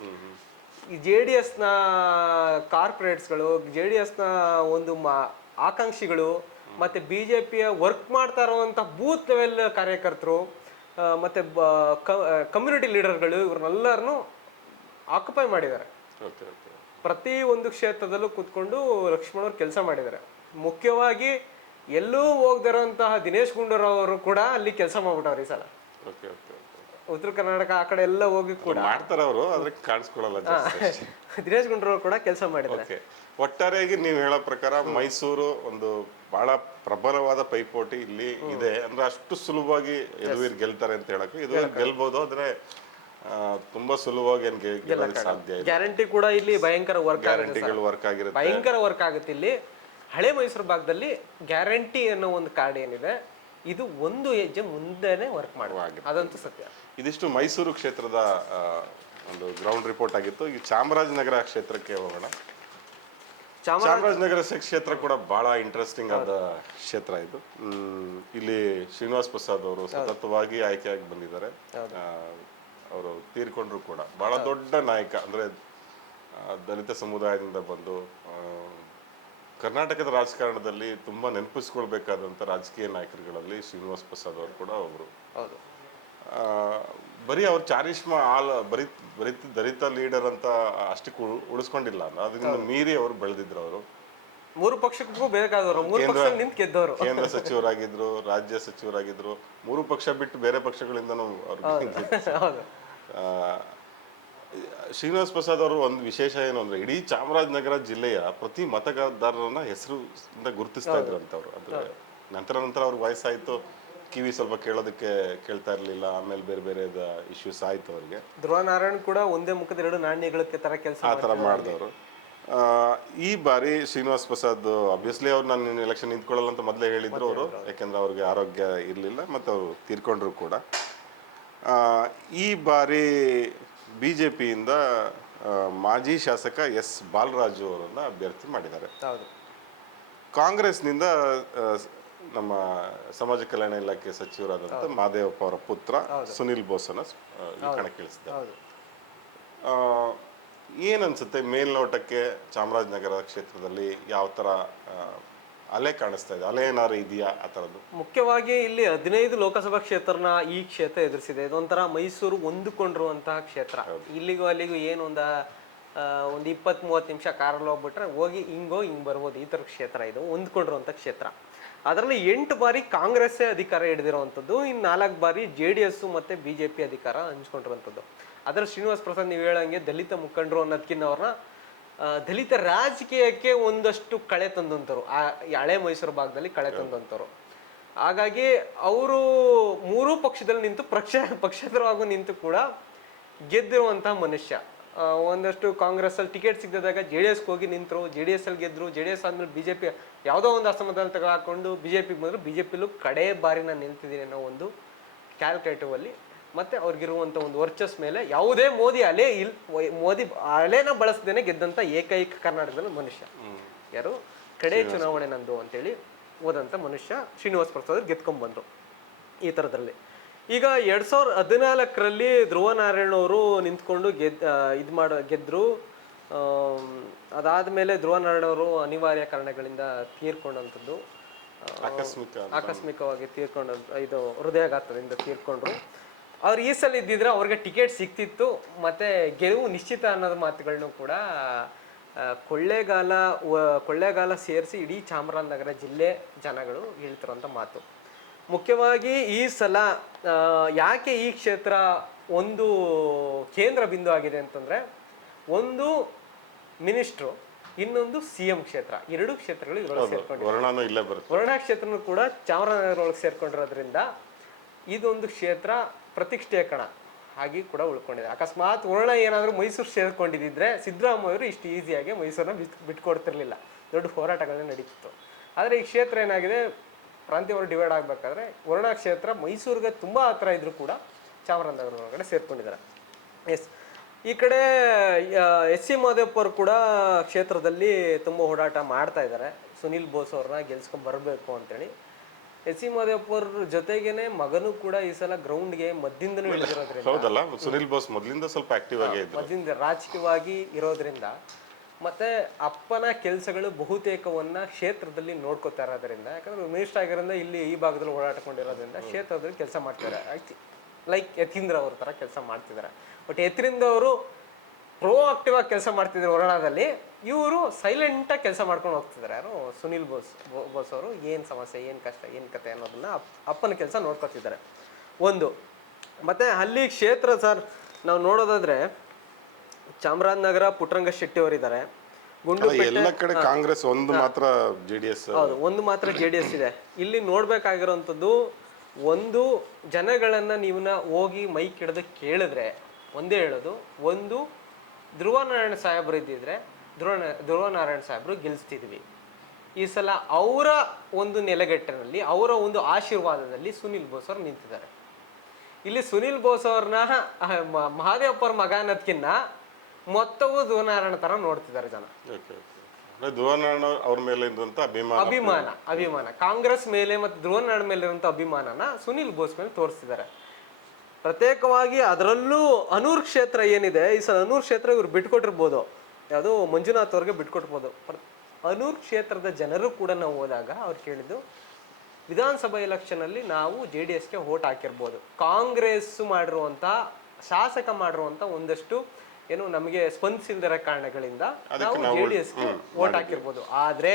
ಈ ಜೆ ಡಿ ಎಸ್ನ ಕಾರ್ಪೊರೇಟ್ಸ್ಗಳು ಜೆ ಡಿ ಎಸ್ನ ಒಂದು ಮಾ ಆಕಾಂಕ್ಷಿಗಳು ಮತ್ತೆ ಬಿ ಜೆ ಪಿಯ ವರ್ಕ್ ಮಾಡ್ತಾ ಇರುವಂಥ ಬೂತ್ ಲೆವೆಲ್ ಕಾರ್ಯಕರ್ತರು ಮತ್ತು ಕಮ್ಯುನಿಟಿ ಲೀಡರ್ಗಳು ಇವ್ರನ್ನೆಲ್ಲರನ್ನು ಆಕ್ಯುಪೈ ಮಾಡಿದ್ದಾರೆ. ಪ್ರತಿ ಒಂದು ಕ್ಷೇತ್ರದಲ್ಲೂ ಕೂತ್ಕೊಂಡು ಲಕ್ಷ್ಮಣ್ ಅವ್ರು ಕೆಲಸ ಮಾಡಿದ್ದಾರೆ. ಮುಖ್ಯವಾಗಿ ಎಲ್ಲೂ ಹೋಗದಿರೋಂತಹ ದಿನೇಶ್ ಗುಂಡೂರಾವ್ ಅವರು ಕೂಡ ಅಲ್ಲಿ ಕೆಲಸ ಮಾಡ್ಬಿಟ್ಟವ್ರಿ ಈ ಸಲ. ಓಕೆ ಓಕೆ ಉತ್ತರ ಕರ್ನಾಟಕ ಆ ಕಡೆ ಎಲ್ಲ ಹೋಗಿ ಕೂಡ ಮಾಡ್ತಾರೆ ಅವರು ಆದ್ರೆ ಕಾಣಿಸ್ಕೊಳ್ಳಲ್ಲ ಜಾಸ್ತಿ <laughs> ದಿನೇಶ್ ಗುಂಡೂರಾವ್ ಕೂಡ ಕೆಲಸ ಮಾಡಿದ್ದಾರೆ. ಓಕೆ. ಒಟ್ಟಾರೆಯಾಗಿ ನೀವು ಹೇಳೋ ಪ್ರಕಾರ ಮೈಸೂರು ಒಂದು ಬಹಳ ಪ್ರಬಲವಾದ ಪೈಪೋಟಿ ಇಲ್ಲಿ ಇದೆ. ಅಂದ್ರೆ ಅಷ್ಟು ಸುಲಭವಾಗಿ ಯದುವೀರ್ ಗೆಲ್ತಾರೆ ಅಂತ ಹೇಳಕ್ಕೆ ಇದು ಗೆಲ್ಬಹುದು ಆದ್ರೆ ಆ, ತುಂಬಾ ಸುಲಭವಾಗಿ ಏನ್ ಗೆ- ಗೆಲ್ಲೋದಕ್ಕೆ ಸಾಧ್ಯ ಇಲ್ಲ. ಗ್ಯಾರಂಟಿ ಕೂಡ ಇಲ್ಲಿ ಭಯಂಕರ ವರ್ಕ್ ಆಗುತ್ತೆ ಗ್ಯಾರಂಟಿಗಳು ವರ್ಕ್ ಆಗಿರುತ್ತೆ. ಭಯಂಕರ ವರ್ಕ್ ಆಗುತ್ತೆ ಇಲ್ಲಿ. ಹಳೆ ಮೈಸೂರು ಭಾಗದಲ್ಲಿ ಗ್ಯಾರಂಟಿ ಅನ್ನೋ ಒಂದು ಕಾರ್ಡ್ ಏನಿದೆ ಇದು ಒಂದು ಹೆಜ್ಜೆ ಮುಂದೆನೆ ವರ್ಕ್ ಮಾಡುವ ಅದಂತೂ ಸತ್ಯ. ಇದಿಷ್ಟು ಮೈಸೂರು ಕ್ಷೇತ್ರದ ಒಂದು ಗ್ರೌಂಡ್ ರಿಪೋರ್ಟ್ ಆಗಿತ್ತು. ಈಗ ಚಾಮರಾಜನಗರ ಕ್ಷೇತ್ರಕ್ಕೆ ಹೋಗೋಣ. ಚಾಮ ಚಾಮರಾಜನಗರ ಕ್ಷೇತ್ರ ಕೂಡ ಬಹಳ ಇಂಟ್ರೆಸ್ಟಿಂಗ್ ಆದ ಕ್ಷೇತ್ರ ಇದು. ಇಲ್ಲಿ ಶ್ರೀನಿವಾಸ್ ಪ್ರಸಾದ್ ಅವರು ಸತತವಾಗಿ ಆಯ್ಕೆಯಾಗಿ ಬಂದಿದ್ದಾರೆ. ಅವರು ತೀರ್ಕೊಂಡ್ರು ಕೂಡ. ಬಹಳ ದೊಡ್ಡ ನಾಯಕ ಅಂದ್ರೆ ದಲಿತ ಸಮುದಾಯದಿಂದ ಬಂದು ಕರ್ನಾಟಕದ ರಾಜಕಾರಣದಲ್ಲಿ ತುಂಬಾ ನೆನಪಿಸ್ಕೊಳ್ಬೇಕಾದಂಥ ರಾಜಕೀಯ ನಾಯಕರುಗಳಲ್ಲಿ ಶ್ರೀನಿವಾಸ್ ಪ್ರಸಾದ್ ಅವರು ಕೂಡ ಒಬ್ಬರು ಹೌದು. ಬರೀ ಅವ್ರು ಚಾರಿಷ್ಮಾ ಆಲ್ ಬರಿ ಬರಿತ ದಲಿತ ಲೀಡರ್ ಅಂತ ಅಷ್ಟಕ್ಕೆ ಉಳ್- ಉಳಿಸ್ಕೊಂಡಿಲ್ಲ. ಅದರಿಂದ ಮೀರಿ ಅವರು ಬೆಳೆದಿದ್ರು ಅವರು. ಮೂರು ಪಕ್ಷಕ್ಕೂ ಬೇಕಾದವರು ಮೂರು ಪಕ್ಷದಲ್ಲಿ ನಿಂತು ಗೆದ್ದವರು. ಕೇಂದ್ರ ಸಚಿವರಾಗಿದ್ರು ರಾಜ್ಯ ಸಚಿವರಾಗಿದ್ರು ಮೂರು ಪಕ್ಷ ಬಿಟ್ಟು ಬೇರೆ ಪಕ್ಷಗಳಿಂದನೂ ಅವ್ರು ಹೌದು. ಆ, ಶ್ರೀನಿವಾಸ್ ಪ್ರಸಾದ್ ಅವರು ಒಂದು ವಿಶೇಷ ಏನು ಅಂದ್ರೆ ಇಡೀ ಚಾಮರಾಜನಗರ ಜಿಲ್ಲೆಯ ಪ್ರತಿ ಮತದಾರರನ್ನ ಹೆಸರು ಗುರುತಿಸ್ತಾ ಇದ್ರು ಅಂತವ್ರು ಅಂದ್ರೆ ನಂತರ ನಂತರ ಅವ್ರಿಗೆ ವಯಸ್ಸಾಯ್ತು ಕಿವಿ ಸ್ವಲ್ಪ ಕೇಳೋದಕ್ಕೆ ಕೇಳ್ತಾ ಇರಲಿಲ್ಲ ಆಮೇಲೆ ಬೇರೆ ಬೇರೆ ಇಶ್ಯೂಸ್ ಆಯ್ತು ಅವ್ರಿಗೆ. ಧ್ರುವ ನಾರಾಯಣ್ ಕೂಡ ಒಂದೇ ಮುಖದ ಎರಡು ನಾಣ್ಯಗಳ ತರ ಕೆಲಸ ಆ ಥರ ಮಾಡಿದವರು. ಈ ಬಾರಿ ಶ್ರೀನಿವಾಸ್ ಪ್ರಸಾದ್ ಅಬ್ವಿಯಸ್ಲಿ ಅವ್ರು ನಾನು ಎಲೆಕ್ಷನ್ ನಿಂತ್ಕೊಳ್ಳಲ್ಲ ಅಂತ ಮೊದಲೇ ಹೇಳಿದ್ರು ಅವರು. ಯಾಕೆಂದ್ರೆ ಅವ್ರಿಗೆ ಆರೋಗ್ಯ ಇರಲಿಲ್ಲ ಮತ್ತು ಅವರು ತೀರ್ಕೊಂಡ್ರು ಕೂಡ. ಆ, ಈ ಬಾರಿ ಬಿ ಜೆ ಪಿಯಿಂದ ಮಾಜಿ ಶಾಸಕ ಎಸ್. ಬಾಲರಾಜು ಅವರನ್ನು ಅಭ್ಯರ್ಥಿ ಮಾಡಿದ್ದಾರೆ. ಹೌದು. ಕಾಂಗ್ರೆಸ್ನಿಂದ ನಮ್ಮ ಸಮಾಜ ಕಲ್ಯಾಣ ಇಲಾಖೆ ಸಚಿವರಾದಂಥ ಮಾದೇವಪ್ಪ ಅವರ ಪುತ್ರ ಸುನಿಲ್ ಬೋಸನ ಕಣಕ್ಕಿಳಿಸಿದ್ದಾರೆ ಏನನ್ಸುತ್ತೆ ಮೇಲ್ನೋಟಕ್ಕೆ ಚಾಮರಾಜನಗರ ಕ್ಷೇತ್ರದಲ್ಲಿ? ಯಾವ ಥರ ಅಲೆ ಕಾಣಿಸ್ತಾ ಇದೆ. ಅಲೆ ಏನಾದ್ರು ಇದೆಯಾ? ಆ ಥರದ್ದು. ಮುಖ್ಯವಾಗಿ ಇಲ್ಲಿ ಹದಿನೈದು ಲೋಕಸಭಾ ಕ್ಷೇತ್ರನ ಈ ಕ್ಷೇತ್ರ ಎದುರಿಸಿದೆ. ಇದೊಂಥರ ಮೈಸೂರು ಹೊಂದಿಕೊಂಡಿರುವಂತಹ ಕ್ಷೇತ್ರ. ಇಲ್ಲಿಗೂ ಅಲ್ಲಿಗೂ ಏನು ಒಂದು ಒಂದು ಇಪ್ಪತ್ತ್ ಮೂವತ್ತು ನಿಮಿಷ ಕಾರಲ್ಲಿ ಹೋಗ್ಬಿಟ್ರೆ ಹೋಗಿ ಹಿಂಗೋ ಹಿಂಗೆ ಬರ್ಬೋದು. ಈ ಥರ ಕ್ಷೇತ್ರ ಇದು ಹೊಂದ್ಕೊಂಡಿರುವಂಥ ಕ್ಷೇತ್ರ. ಅದರಲ್ಲಿ ಎಂಟು ಬಾರಿ ಕಾಂಗ್ರೆಸ್ಸೇ ಅಧಿಕಾರ ಹಿಡಿದಿರುವಂಥದ್ದು. ಇನ್ನು ನಾಲ್ಕು ಬಾರಿ ಜೆ ಡಿ ಎಸ್ಸು ಮತ್ತು ಬಿ ಜೆ ಪಿ ಅಧಿಕಾರ ಹಂಚ್ಕೊಂಡಿರುವಂಥದ್ದು. ಅದರಲ್ಲಿ ಶ್ರೀನಿವಾಸ್ ಪ್ರಸಾದ್ ನೀವು ಹೇಳೋಂಗೆ ದಲಿತ ಮುಖಂಡರು ಅನ್ನೋದಕ್ಕಿಂತ ಅವ್ರನ್ನ ದಲಿತ ರಾಜಕೀಯಕ್ಕೆ ಒಂದಷ್ಟು ಕಳೆ ತಂದಂಥವ್ರು ಆ ಈ ಹಳೆ ಮೈಸೂರು ಭಾಗದಲ್ಲಿ ಕಳೆ ತಂದಂಥವ್ರು ಹಾಗಾಗಿ ಅವರು ಮೂರೂ ಪಕ್ಷದಲ್ಲಿ ನಿಂತು ಪಕ್ಷ ಪಕ್ಷೇತರವಾಗೂ ನಿಂತು ಕೂಡ ಗೆದ್ದಿರುವಂತಹ ಮನುಷ್ಯ. ಒಂದಷ್ಟು ಕಾಂಗ್ರೆಸ್ಸಲ್ಲಿ ಟಿಕೆಟ್ ಸಿಗದಾಗ ಜೆ ಡಿ ಎಸ್ಗೆ ಹೋಗಿ ನಿಂತರು ಜೆ ಡಿ ಎಸ್ ಅಲ್ಲಿ ಗೆದ್ರು ಜೆ ಡಿ ಎಸ್ ಆದಮೇಲೆ ಬಿ ಜೆ ಪಿ ಯಾವುದೋ ಒಂದು ಅಸಮಾಧಾನ ತಗೊಳಾಕೊಂಡು ಬಿ ಜೆ ಪಿಗೆ ಬಂದರು ಬಿ ಜೆ ಪಿಲೂ ಕಡೆ ಬಾರಿ ನಾನು ನಿಲ್ತಿದ್ದೀನಿ ಅನ್ನೋ ಒಂದು ಕ್ಯಾಲ್ಕುಲೇಟಿವ್ ಅಲ್ಲಿ ಮತ್ತೆ ಅವ್ರಿಗಿರುವಂಥ ಒಂದು ವರ್ಚಸ್ ಮೇಲೆ ಯಾವುದೇ ಮೋದಿ ಅಲೆ ಇಲ್ ಮೋದಿ ಅಲೆನ ಬಳಸದೇನೆ ಗೆದ್ದಂಥ ಏಕೈಕ ಕರ್ನಾಟಕದ ಮನುಷ್ಯ. ಯಾರು? ಕಡೆ ಚುನಾವಣೆ ನಂದು ಅಂತೇಳಿ ಹೋದಂಥ ಮನುಷ್ಯ ಶ್ರೀನಿವಾಸ್ ಪ್ರಸಾದ್ ಗೆದ್ಕೊಂಡ್ ಬಂದ್ರು ಈ ಥರದ್ರಲ್ಲಿ. ಈಗ ಎರಡು ಸಾವಿರದ ಹದಿನಾಲ್ಕರಲ್ಲಿ ಧ್ರುವ ನಾರಾಯಣ ಅವರು ನಿಂತ್ಕೊಂಡು ಗೆದ್ ಇದು ಮಾಡೋ ಗೆದ್ರು. ಆ ಅದಾದ್ಮೇಲೆ ಧ್ರುವ ನಾರಾಯಣ ಅವರು ಅನಿವಾರ್ಯ ಕಾರಣಗಳಿಂದ ತೀರ್ಕೊಂಡಂಥದ್ದು. ಆಕಸ್ಮಿಕ ಆಕಸ್ಮಿಕವಾಗಿ. ತೀರ್ಕೊಂಡ ಇದು ಹೃದಯಾಘಾತದಿಂದ ತೀರ್ಕೊಂಡ್ರು. ಅವ್ರು ಈ ಸಲ ಇದ್ದಿದ್ರೆ ಅವ್ರಿಗೆ ಟಿಕೆಟ್ ಸಿಕ್ತಿತ್ತು ಮತ್ತೆ ಗೆಲುವು ನಿಶ್ಚಿತ ಅನ್ನೋದು ಮಾತುಗಳನ್ನು ಕೂಡ ಕೊಳ್ಳೇಗಾಲ ಕೊಳ್ಳೇಗಾಲ ಸೇರಿಸಿ ಇಡೀ ಚಾಮರಾಜನಗರ ಜಿಲ್ಲೆ ಜನಗಳು ಹೇಳ್ತಿರೋಂಥ ಮಾತು. ಮುಖ್ಯವಾಗಿ ಈ ಸಲ ಯಾಕೆ ಈ ಕ್ಷೇತ್ರ ಒಂದು ಕೇಂದ್ರ ಬಿಂದು ಆಗಿದೆ ಅಂತಂದರೆ ಒಂದು ಮಿನಿಸ್ಟ್ರು ಇನ್ನೊಂದು ಸಿ ಎಂ ಕ್ಷೇತ್ರ ಎರಡು ಕ್ಷೇತ್ರಗಳು ಇದರೊಳಗೆ ಸೇರ್ಕೊಂಡು ವರುಣಾ ಕ್ಷೇತ್ರನೂ ಕೂಡ ಚಾಮರಾಜನಗರ ಒಳಗೆ ಸೇರ್ಕೊಂಡಿರೋದ್ರಿಂದ ಇದೊಂದು ಕ್ಷೇತ್ರ ಪ್ರತಿಷ್ಠೆಯ ಕಣ. ಹಾಗೆ ಕೂಡ ಉಳ್ಕೊಂಡಿದೆ. ಅಕಸ್ಮಾತ್ ವರ್ಣ ಏನಾದರೂ ಮೈಸೂರು ಸೇರ್ಕೊಂಡಿದ್ದಿದ್ರೆ ಸಿದ್ದರಾಮಯ್ಯವರು ಇಷ್ಟು ಈಸಿಯಾಗಿ ಮೈಸೂರನ್ನ ಬಿಟ್ಟು ಬಿಟ್ಕೊಡ್ತಿರ್ಲಿಲ್ಲ. ದೊಡ್ಡ ಹೋರಾಟಗಳನ್ನ ನಡೀತಿತ್ತು. ಆದರೆ ಈ ಕ್ಷೇತ್ರ ಏನಾಗಿದೆ? ಪ್ರಾಂತ್ಯವರು ಡಿವೈಡ್ ಆಗಬೇಕಾದ್ರೆ ವರ್ಣ ಕ್ಷೇತ್ರ ಮೈಸೂರಿಗೆ ತುಂಬ ಹತ್ರ ಇದ್ರೂ ಕೂಡ ಚಾಮರಾಜನಗರ ಒಳಗಡೆ ಸೇರ್ಕೊಂಡಿದ್ದಾರೆ. ಎಸ್ ಈ ಕಡೆ ಎಸ್ ಸಿ ಮಹದೇವಪ್ಪರು ಕೂಡ ಕ್ಷೇತ್ರದಲ್ಲಿ ತುಂಬ ಓಡಾಟ ಮಾಡ್ತಾ ಇದ್ದಾರೆ. ಸುನಿಲ್ ಬೋಸ್ ಅವ್ರನ್ನ ಗೆಲ್ಸ್ಕೊಂಡು ಬರಬೇಕು ಅಂತೇಳಿ. ಎಸ್ ಸಿ ಮಹದೇವಪ್ಪರ ಜೊತೆಗೇನೆ ಮಗನೂ ಕೂಡ ಈ ಸಲ ಗ್ರೌಂಡ್ಗೆ ಮದ್ದಿಂದಲೂ ಇಳಿದಿರೋದ್ರಿಂದ. ಹೌದಲ್ಲ ಸುನಿಲ್ ಬೋಸ್ ಮೊದಲಿಂದ ಸ್ವಲ್ಪ ಆಕ್ಟಿವ್ ಆಗಿ ಇದ್ರು. ಮದ್ದಿಂದ ರಾಜಕೀಯವಾಗಿ ಇರೋದ್ರಿಂದ. ಮತ್ತೆ ಅಪ್ಪನ ಕೆಲಸಗಳು ಬಹುತೇಕವನ್ನ ಕ್ಷೇತ್ರದಲ್ಲಿ ನೋಡ್ಕೋತಾ ಇರೋದ್ರಿಂದ. ಯಾಕಂದ್ರೆ ಮಿನಿಸ್ಟರ್ ಆಗಿರೋದ್ರಿಂದ ಇಲ್ಲಿ ಈ ಭಾಗದಲ್ಲಿ ಓಡಾಟಕೊಂಡಿರೋದ್ರಿಂದ ಕ್ಷೇತ್ರದಲ್ಲಿ ಕೆಲಸ ಮಾಡ್ತಾರೆ ಲೈಕ್ ಯತೀಂದ್ರ ಅವ್ರ ತರ ಕೆಲಸ ಮಾಡ್ತಿದ್ದಾರೆ. ಬಟ್ ಯತೀಂದ್ರ ಅವರು ಪ್ರೋ ಆಕ್ಟಿವ್ ಆಗಿ ಕೆಲಸ ಮಾಡ್ತಿದ್ರು ವರ್ಣದಲ್ಲಿ ಇವರು ಸೈಲೆಂಟ್ ಆಗಿ ಕೆಲಸ ಮಾಡ್ಕೊಂಡು ಹೋಗ್ತಿದ್ದಾರೆ ಯಾರು? ಸುನಿಲ್ ಬೋಸ್ ಬೋಸ್ ಅವರು. ಏನು ಸಮಸ್ಯೆ ಏನು ಕಷ್ಟ ಏನು ಕತೆ ಅನ್ನೋದನ್ನ ಅಪ್- ಅಪ್ಪನ ಕೆಲಸ ನೋಡ್ಕೊತಿದ್ದಾರೆ ಒಂದು ಮತ್ತೆ ಅಲ್ಲಿ ಕ್ಷೇತ್ರ ಸರ್ ನಾವು ನೋಡೋದಾದ್ರೆ ಚಾಮರಾಜನಗರ ಪುಟ್ಟರಂಗ ಶೆಟ್ಟಿ ಅವರಿದ್ದಾರೆ. ಗುಂಡು ಎಲ್ಲ ಕಡೆ ಕಾಂಗ್ರೆಸ್ ಒಂದು ಮಾತ್ರ ಜೆ ಡಿ ಎಸ್ ಹೌದು ಒಂದು ಮಾತ್ರ ಜೆ ಡಿ ಎಸ್ ಇದೆ. ಇಲ್ಲಿ ನೋಡ್ಬೇಕಾಗಿರೋಂಥದ್ದು ಒಂದು ಜನಗಳನ್ನ ನೀವನ್ನ ಹೋಗಿ ಮೈಕ್ ಹಿಡಿದು ಕೇಳಿದ್ರೆ ಒಂದೇ ಹೇಳೋದು. ಒಂದು ಧ್ರುವ ನಾರಾಯಣ ಸಾಹೇಬ್ರು ಇದ್ದಿದ್ರೆ ಧ್ರುವ ಧ್ರುವನಾರಾಯಣ ಸಾಹೇಬ್ರು ಗೆಲ್ಲಿಸ್ತಿದ್ವಿ ಈ ಸಲ ಅವರ ಒಂದು ನೆಲೆಗಟ್ಟಿನಲ್ಲಿ ಅವರ ಒಂದು ಆಶೀರ್ವಾದದಲ್ಲಿ ಸುನಿಲ್ ಬೋಸ್ ಅವರು ನಿಂತಿದ್ದಾರೆ. ಇಲ್ಲಿ ಸುನಿಲ್ ಬೋಸ್ ಅವ್ರನ್ನ ಮಹಾದೇವಪ್ಪರ ಮಗ ಅನ್ನೋದ್ಕಿನ್ನ ಮೊತ್ತವು ಧ್ರುವನಾರಾಯಣ ತರ ನೋಡ್ತಿದ್ದಾರೆ ಜನ. ಧ್ರುವನಾರಾಯಣ ಅವ್ರ ಮೇಲೆ ಅಭಿಮಾನ. ಅಭಿಮಾನ ಅಭಿಮಾನ. ಕಾಂಗ್ರೆಸ್ ಮೇಲೆ ಮತ್ತು ಧ್ರುವನಾರಾಯಣ ಮೇಲೆ ಇರುವಂತ ಅಭಿಮಾನನ ಸುನಿಲ್ ಬೋಸ್ ಮೇಲೆ ತೋರಿಸ್ತಿದ್ದಾರೆ. ಪ್ರತ್ಯೇಕವಾಗಿ ಅದರಲ್ಲೂ ಅನೂರ್ ಕ್ಷೇತ್ರ ಏನಿದೆ ಈ ಸಲ ಅನೂರ್ ಕ್ಷೇತ್ರ ಇವ್ರು ಬಿಟ್ಕೊಟ್ಟಿರ್ಬೋದು. ಯಾವುದು ಮಂಜುನಾಥ್ ಅವ್ರಿಗೆ ಬಿಟ್ಕೊಟ್ಬೋದು ಅನೂರ್ ಕ್ಷೇತ್ರದ ಜನರು ಕೂಡ ನಾವು ಹೋದಾಗ ಅವ್ರು ಕೇಳಿದ್ದು ವಿಧಾನಸಭಾ ಎಲೆಕ್ಷನ್ ಅಲ್ಲಿ ನಾವು ಜೆ ಡಿ ಎಸ್ಗೆ ವೋಟ್ ಹಾಕಿರ್ಬೋದು. ಕಾಂಗ್ರೆಸ್ ಮಾಡಿರುವಂಥ ಶಾಸಕ ಮಾಡಿರುವಂತ ಒಂದಷ್ಟು ಏನು ನಮಗೆ ಸ್ಪಂದಿಸಿಲ್ದಿರೋ ಕಾರಣಗಳಿಂದ ನಾವು ಜೆ ಡಿ ಎಸ್ಗೆ ವೋಟ್ ಹಾಕಿರ್ಬೋದು. ಆದ್ರೆ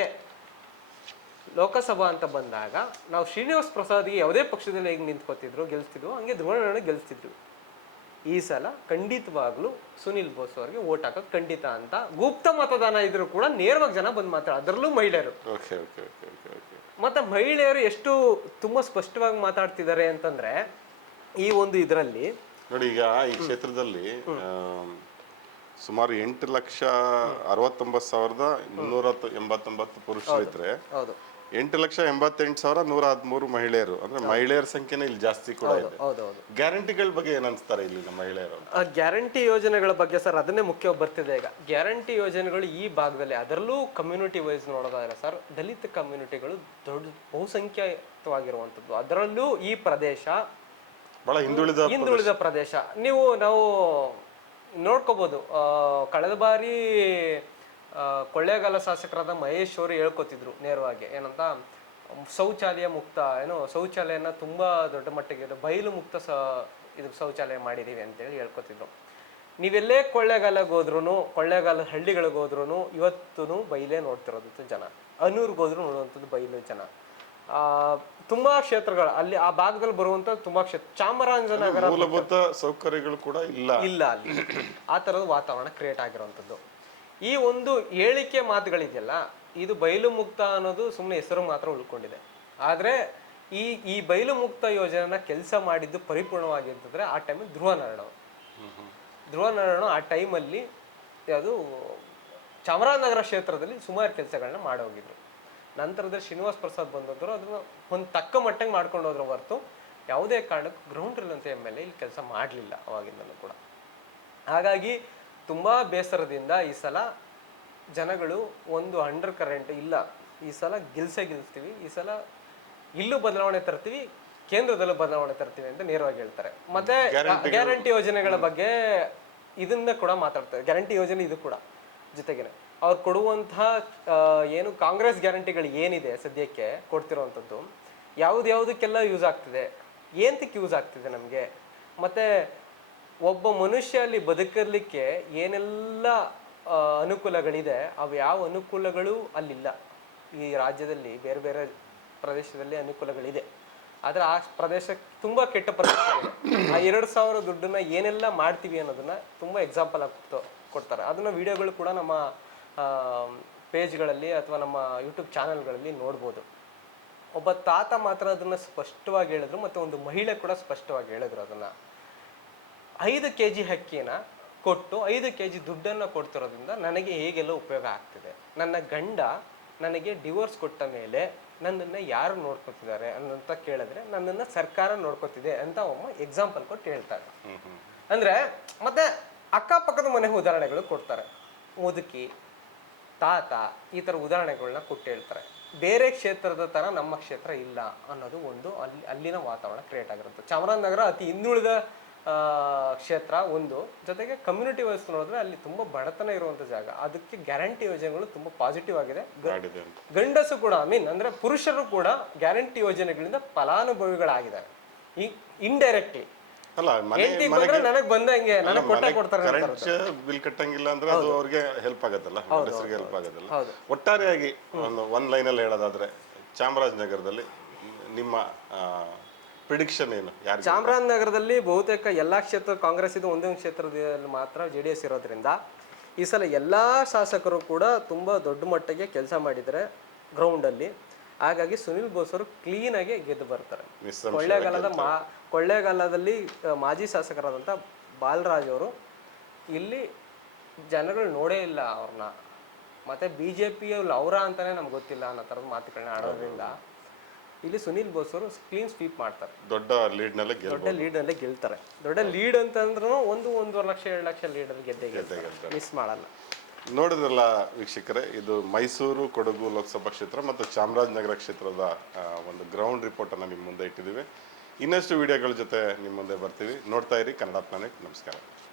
ಲೋಕಸಭಾ ಅಂತ ಬಂದಾಗ ನಾವು ಶ್ರೀನಿವಾಸ್ ಪ್ರಸಾದ್ಗೆ ಯಾವುದೇ ಪಕ್ಷದಲ್ಲಿ ಹೇಗೆ ನಿಂತ್ಕೋತಿದ್ರು ಗೆಲ್ಸ್ತಿದ್ವು ಹಂಗೆ ಧ್ರುವನಾರಾಯಣ ಗೆಲ್ಸ್ತಿದ್ರು. ಈ ಸಲ ಖಂಡಿತವಾಗ್ಲೂ ಸುನಿಲ್ ಬೋಸ್ ಅವರಿಗೆ ಓಟ್ ಹಾಕೋದು ಖಂಡಿತ ಅಂತ ಗುಪ್ತ ಮತದಾನ ಇದ್ರು ಕೂಡ ನೇರವಾಗಿ ಜನ ಬಂದು ಮಾತಾಡ ಅದರಲ್ಲೂ ಮಹಿಳೆಯರು. Okay okay okay okay okay. ಮತ್ತೆ ಮಹಿಳೆಯರು ಎಷ್ಟು ತುಂಬಾ ಸ್ಪಷ್ಟವಾಗಿ ಮಾತಾಡ್ತಿದ್ದಾರೆ ಅಂತಂದ್ರೆ ಈ ಒಂದು ಇದರಲ್ಲಿ ನೋಡಿ ಈಗ ಈ ಕ್ಷೇತ್ರದಲ್ಲಿ ಸುಮಾರು ಎಂಟು ಲಕ್ಷ ಅರವತ್ತೊಂಬತ್ತು ಸಾವಿರದ ಮುನ್ನೂರ ಎಂಬತ್ತೊಂಬತ್ತು ಪುರುಷರಿದ್ರೆ ಹೌದು. ಎಂಟು ಲಕ್ಷ ಎಂಬತ್ತೆಂಟು ಸಾವಿರ ನೂರ ಹದಿಮೂರು ಮಹಿಳೆಯರು. ಅಂದ್ರೆ ಮಹಿಳೆಯರ ಸಂಖ್ಯೆನೇ ಇಲ್ಲಿ ಜಾಸ್ತಿ ಕೂಡ ಇದೆ. ಹೌದೌದು ಗ್ಯಾರಂಟಿಗಳ ಬಗ್ಗೆ ಏನ್ ಅನ್ಸ್ತಾರೆ ಇಲ್ಲಿನ ಮಹಿಳೆಯರು ಆ ಗ್ಯಾರಂಟಿ ಯೋಜನೆಗಳ ಬಗ್ಗೆ ಸರ್ ಅದನ್ನೇ ಮುಖ್ಯ ಬರ್ತಿದೆ ಈಗ. ಗ್ಯಾರಂಟಿ ಯೋಜನೆಗಳು ಈ ಭಾಗದಲ್ಲಿ ಅದರಲ್ಲೂ ಕಮ್ಯುನಿಟಿ ವೈಸ್ ನೋಡೋದಾದ್ರೆ ಸರ್ ದಲಿತ ಕಮ್ಯುನಿಟಿಗಳು ದೊಡ್ಡ ಬಹುಸಂಖ್ಯಾತವಾಗಿರುವಂಥದ್ದು. ಅದರಲ್ಲೂ ಈ ಪ್ರದೇಶ ಬಹಳ ಹಿಂದುಳಿದ ಹಿಂದುಳಿದ ಪ್ರದೇಶ. ನೀವು ನಾವು ನೋಡ್ಕೋಬಹುದು ಆ, ಕಳೆದ ಬಾರಿ ಕೊಳ್ಳೇಗಾಲ ಶಾಸಕರಾದ ಮಹೇಶ್ ಅವರು ಹೇಳ್ಕೊತಿದ್ರು ನೇರವಾಗಿ. ಏನಂತ ಶೌಚಾಲಯ ಮುಕ್ತ ಏನು ಶೌಚಾಲಯನ ತುಂಬಾ ದೊಡ್ಡ ಮಟ್ಟಿಗೆ ಬಯಲು ಮುಕ್ತ ಸ ಇದು ಶೌಚಾಲಯ ಮಾಡಿದೀವಿ ಅಂತೇಳಿ ಹೇಳ್ಕೊತಿದ್ರು. ನೀವೆಲ್ಲೇ ಕೊಳ್ಳೇಗಾಲಕ್ಕೆ ಹೋದ್ರೂ ಕೊಳ್ಳೇಗಾಲ ಹಳ್ಳಿಗಳಿಗೆ ಹೋದ್ರೂ ಇವತ್ತೂ ಬೈಲೇ ನೋಡ್ತಿರೋದು ಜನ. ಅನೂರ್ಗೆ ಹೋದ್ರು ನೋಡುವಂಥದ್ದು ಬೈಲು ಜನ. ಆ, ತುಂಬಾ ಕ್ಷೇತ್ರಗಳು ಅಲ್ಲಿ ಆ ಭಾಗದಲ್ಲಿ ಬರುವಂತ ತುಂಬಾ ಕ್ಷೇತ್ರ ಚಾಮರಾಜನಗರ ಮೂಲಭೂತ ಸೌಕರ್ಯಗಳು ಕೂಡ ಇಲ್ಲ. ಇಲ್ಲ ಅಲ್ಲಿ. ಆ ತರದ ವಾತಾವರಣ ಕ್ರಿಯೇಟ್ ಆಗಿರುವಂಥದ್ದು. ಈ ಒಂದು ಹೇಳಿಕೆ ಮಾತುಗಳಿದೆಯಲ್ಲ, ಇದು ಬಯಲು ಮುಕ್ತ ಅನ್ನೋದು ಸುಮ್ಮನೆ ಹೆಸರು ಮಾತ್ರ ಉಳ್ಕೊಂಡಿದೆ. ಆದರೆ ಈ ಈ ಬಯಲು ಮುಕ್ತ ಯೋಜನೆನ ಕೆಲಸ ಮಾಡಿದ್ದು ಪರಿಪೂರ್ಣವಾಗಿ ಅಂತಂದರೆ ಆ ಟೈಮಲ್ಲಿ ಧ್ರುವ ನಾರಾಯಣ. ಧ್ರುವ ನಾರಾಯಣ ಆ ಟೈಮಲ್ಲಿ ಯಾವುದು ಚಾಮರಾಜನಗರ ಕ್ಷೇತ್ರದಲ್ಲಿ ಸುಮಾರು ಕೆಲಸಗಳನ್ನ ಮಾಡೋಗಿದ್ರು. ನಂತರದಲ್ಲಿ ಶ್ರೀನಿವಾಸ್ ಪ್ರಸಾದ್ ಬಂದದ್ರು, ಅದನ್ನು ಒಂದು ತಕ್ಕ ಮಟ್ಟಂಗೆ ಮಾಡ್ಕೊಂಡು ಹೋದ್ರ ಹೊರತು ಯಾವುದೇ ಕಾರಣಕ್ಕೂ ಗ್ರೌಂಡ್ ಇಲ್ಲಂತ ಎಂ ಎಲ್ ಎ ಇಲ್ಲಿ ಕೆಲಸ ಮಾಡಲಿಲ್ಲ ಅವಾಗಿಂದಲೂ ಕೂಡ. ಹಾಗಾಗಿ ತುಂಬಾ ಬೇಸರದಿಂದ ಈ ಸಲ ಜನಗಳು ಒಂದು ಅಂಡರ್ ಕರೆಂಟ್ ಇಲ್ಲ. ಈ ಸಲ ಗಿಲ್ಸೇ ಗಿಲ್ಸ್ತೀವಿ. ಈ ಸಲ ಇಲ್ಲೂ ಬದಲಾವಣೆ ತರ್ತೀವಿ ಕೇಂದ್ರದಲ್ಲೂ ಬದಲಾವಣೆ ತರ್ತೀವಿ ಅಂತ ನೇರವಾಗಿ ಹೇಳ್ತಾರೆ. ಮತ್ತೆ ಗ್ಯಾರಂಟಿ ಯೋಜನೆಗಳ ಬಗ್ಗೆ ಇದನ್ನ ಕೂಡ ಮಾತಾಡ್ತಾರೆ. ಗ್ಯಾರಂಟಿ ಯೋಜನೆ ಇದು ಕೂಡ ಜೊತೆಗೇನೆ. ಅವ್ರು ಕೊಡುವಂತಹ ಏನು ಕಾಂಗ್ರೆಸ್ ಗ್ಯಾರಂಟಿಗಳು ಏನಿದೆ ಸದ್ಯಕ್ಕೆ ಕೊಡ್ತಿರೋವಂಥದ್ದು ಯಾವ್ದು ಯಾವುದಕ್ಕೆಲ್ಲ ಯೂಸ್ ಆಗ್ತಿದೆ ಏಂತಕ್ಕೆ ಯೂಸ್ ಆಗ್ತಿದೆ ನಮಗೆ ಮತ್ತೆ ಒಬ್ಬ ಮನುಷ್ಯ ಅಲ್ಲಿ ಬದುಕಿರ್ಲಿಕ್ಕೆ ಏನೆಲ್ಲ ಅನುಕೂಲಗಳಿದೆ, ಅವು ಯಾವ ಅನುಕೂಲಗಳು ಅಲ್ಲಿಲ್ಲ. ಈ ರಾಜ್ಯದಲ್ಲಿ ಬೇರೆ ಬೇರೆ ಪ್ರದೇಶದಲ್ಲಿ ಅನುಕೂಲಗಳಿದೆ. ಆದರೆ ಆ ಪ್ರದೇಶ ತುಂಬಾ ಕೆಟ್ಟ ಪ್ರದೇಶ ಆ ಎರಡು ಸಾವಿರ ದುಡ್ಡನ್ನ ಏನೆಲ್ಲ ಮಾಡ್ತೀವಿ ಅನ್ನೋದನ್ನ ತುಂಬಾ ಎಕ್ಸಾಂಪಲ್ ಆಗಿ ಕೊಡ್ತಾರೆ. ಅದನ್ನ ವಿಡಿಯೋಗಳು ಕೂಡ ನಮ್ಮ ಪೇಜ್ಗಳಲ್ಲಿ ಅಥವಾ ನಮ್ಮ ಯೂಟ್ಯೂಬ್ ಚಾನೆಲ್ಗಳಲ್ಲಿ ನೋಡ್ಬೋದು. ಒಬ್ಬ ತಾತ ಮಾತ್ರ ಅದನ್ನ ಸ್ಪಷ್ಟವಾಗಿ ಹೇಳಿದ್ರು, ಮತ್ತೆ ಒಂದು ಮಹಿಳೆ ಕೂಡ ಸ್ಪಷ್ಟವಾಗಿ ಹೇಳಿದ್ರು ಅದನ್ನ. ಐದು ಕೆ ಜಿ ಅಕ್ಕಿನ ಕೊಟ್ಟು ಐದು ಕೆ ಜಿ ದುಡ್ಡನ್ನು ಕೊಡ್ತಿರೋದ್ರಿಂದ ನನಗೆ ಹೇಗೆಲ್ಲ ಉಪಯೋಗ ಆಗ್ತಿದೆ? ನನ್ನ ಗಂಡ ನನಗೆ ಡಿವೋರ್ಸ್ ಕೊಟ್ಟ ಮೇಲೆ ನನ್ನನ್ನು ಯಾರು ನೋಡ್ಕೊತಿದ್ದಾರೆ ಅಂತ ಕೇಳಿದ್ರೆ ನನ್ನನ್ನು ಸರ್ಕಾರ ನೋಡ್ಕೊತಿದೆ ಅಂತ ಒಮ್ಮ ಎಕ್ಸಾಂಪಲ್ ಕೊಟ್ಟು ಹೇಳ್ತಾರೆ ಅಂದರೆ ಮತ್ತೆ ಅಕ್ಕಪಕ್ಕದ ಮನೆ ಉದಾಹರಣೆಗಳು ಕೊಡ್ತಾರೆ. ಮುದುಕಿ, ತಾತ ಈ ಥರ ಉದಾಹರಣೆಗಳನ್ನ ಕೊಟ್ಟು ಹೇಳ್ತಾರೆ. ಬೇರೆ ಕ್ಷೇತ್ರದ ಥರ ನಮ್ಮ ಕ್ಷೇತ್ರ ಇಲ್ಲ ಅನ್ನೋದು ಒಂದು ಅಲ್ಲಿ ಅಲ್ಲಿನ ವಾತಾವರಣ ಕ್ರಿಯೇಟ್ ಆಗಿರುತ್ತೆ. ಚಾಮರಾಜನಗರ ಅತಿ ಹಿಂದುಳಿದ ಕ್ಷೇತ್ರ ಒಂದು. ಜೊತೆಗೆ ಕಮ್ಯುನಿಟಿ ವೈಸ್ ನೋಡಿದ್ರೆ ಅಲ್ಲಿ ತುಂಬಾ ಬಡತನ ಇರುವಂತ ಜಾಗ. ಅದಕ್ಕೆ ಗ್ಯಾರಂಟಿ ಯೋಜನೆಗಳು ತುಂಬಾ ಪಾಸಿಟಿವ್ ಆಗಿದೆ. ಗಂಡಸು ಕೂಡ ಐ ಮೀನ್ ಅಂದ್ರೆ ಪುರುಷರು ಕೂಡ ಗ್ಯಾರಂಟಿ ಯೋಜನೆಗಳಿಂದ ಫಲಾನುಭವಿಗಳಾಗಿದ್ದಾರೆ. ಈ ಇಂಡೈರೆಕ್ಟ್ಲಿ ನನಗ್ ಬಂದಂಗೆ ನನಗ್ ಕೊಟ್ಟ ಕೊಡ್ತಾರೆ ಬಿಲ್ ಕಟ್ಟಂಗಿಲ್ಲ ಅಂದ್ರೆ ಅದು ಅವ್ರಿಗೆ ಹೆಲ್ಪ್ ಆಗುತ್ತಲ್ಲ ಹೆಲ್ಪ್. ಒಟ್ಟಾರೆಯಾಗಿ ಒಂದು ಒಂದ್ ಲೈನ್ ಅಲ್ಲಿ ಹೇಳೋದಾದ್ರೆ ಚಾಮರಾಜನಗರದಲ್ಲಿ ನಿಮ್ಮ ಪ್ರಿಡಿಕ್ಷನ್ ಏನು? ಯಾರಿಗೆ? ಚಾಮರಾಜನಗರದಲ್ಲಿ ಬಹುತೇಕ ಎಲ್ಲಾ ಕ್ಷೇತ್ರ ಕಾಂಗ್ರೆಸ್ ಇದು ಒಂದೊಂದು ಕ್ಷೇತ್ರದಲ್ಲಿ ಮಾತ್ರ ಜೆ ಡಿ ಎಸ್ ಇರೋದ್ರಿಂದ ಈ ಸಲ ಎಲ್ಲಾ ಶಾಸಕರು ಕೂಡ ತುಂಬಾ ದೊಡ್ಡ ಮಟ್ಟಿಗೆ ಕೆಲಸ ಮಾಡಿದ್ದಾರೆ ಗ್ರೌಂಡ್ ಅಲ್ಲಿ. ಹಾಗಾಗಿ ಸುನಿಲ್ ಬೋಸ್ ಅವರು ಕ್ಲೀನ್ ಆಗಿ ಗೆದ್ದು ಬರ್ತಾರೆ. ಕೊಳ್ಳೇಗಾಲದ ಮಾ ಕೊಳ್ಳೇಗಾಲದಲ್ಲಿ ಮಾಜಿ ಶಾಸಕರಾದಂಥ ಬಾಲರಾಜ್ ಅವರು ಇಲ್ಲಿ ಜನಗಳು ನೋಡೇ ಇಲ್ಲ ಅವ್ರನ್ನ. ಮತ್ತೆ ಬಿ ಜೆ ಪಿಯಲ್ಲಿ ಅವರ ಅಂತಾನೆ ನಮ್ಗೆ ಗೊತ್ತಿಲ್ಲ ಅನ್ನೋ ಥರದ ಮಾತುಗಳನ್ನ ಆಡೋದ್ರಿಂದ. ಇಲ್ಲಿ ಸುನಿಲ್ ಬೋಸ್ ಅವರು ಕ್ಲೀನ್ ಸ್ವೀಪ್ ಮಾಡ್ತಾರೆ. ದೊಡ್ಡ ಲೀಡ್ನಲ್ಲಿ ಗೆಲ್ ದೊಡ್ಡ ಲೀಡ್ ಅಲ್ಲೇ ಗೆಲ್ತಾರೆ. ದೊಡ್ಡ ಲೀಡ್ ಅಂತಂದ್ರೂ ಒಂದು ಒಂದೂವರೆ ಲಕ್ಷ ಎರಡು ಲಕ್ಷ ಲೀಡ್ ಗೆದ್ದೆ ಗೆಲ್ತಾರೆ. ಮಿಸ್ ಮಾಡಲ್ಲ. ನೋಡಿದ್ರಲ್ಲ ವೀಕ್ಷಕರೇ ಇದು ಮೈಸೂರು ಕೊಡಗು ಲೋಕಸಭಾ ಕ್ಷೇತ್ರ ಮತ್ತು ಚಾಮರಾಜನಗರ ಕ್ಷೇತ್ರದ ಒಂದು ಗ್ರೌಂಡ್ ರಿಪೋರ್ಟ್ ಅನ್ನ ನಿಮ್ಮ ಮುಂದೆ ಇಟ್ಟಿದ್ದೀವಿ. ಇನ್ನಷ್ಟು ವಿಡಿಯೋಗಳ ಜೊತೆ ನಿಮ್ಮ ಮುಂದೆ ಬರ್ತೀವಿ. ನೋಡ್ತಾ ಇರಿ ಕನ್ನಡ ಪ್ಲಾನೆಟ್ ನಮಸ್ಕಾರ.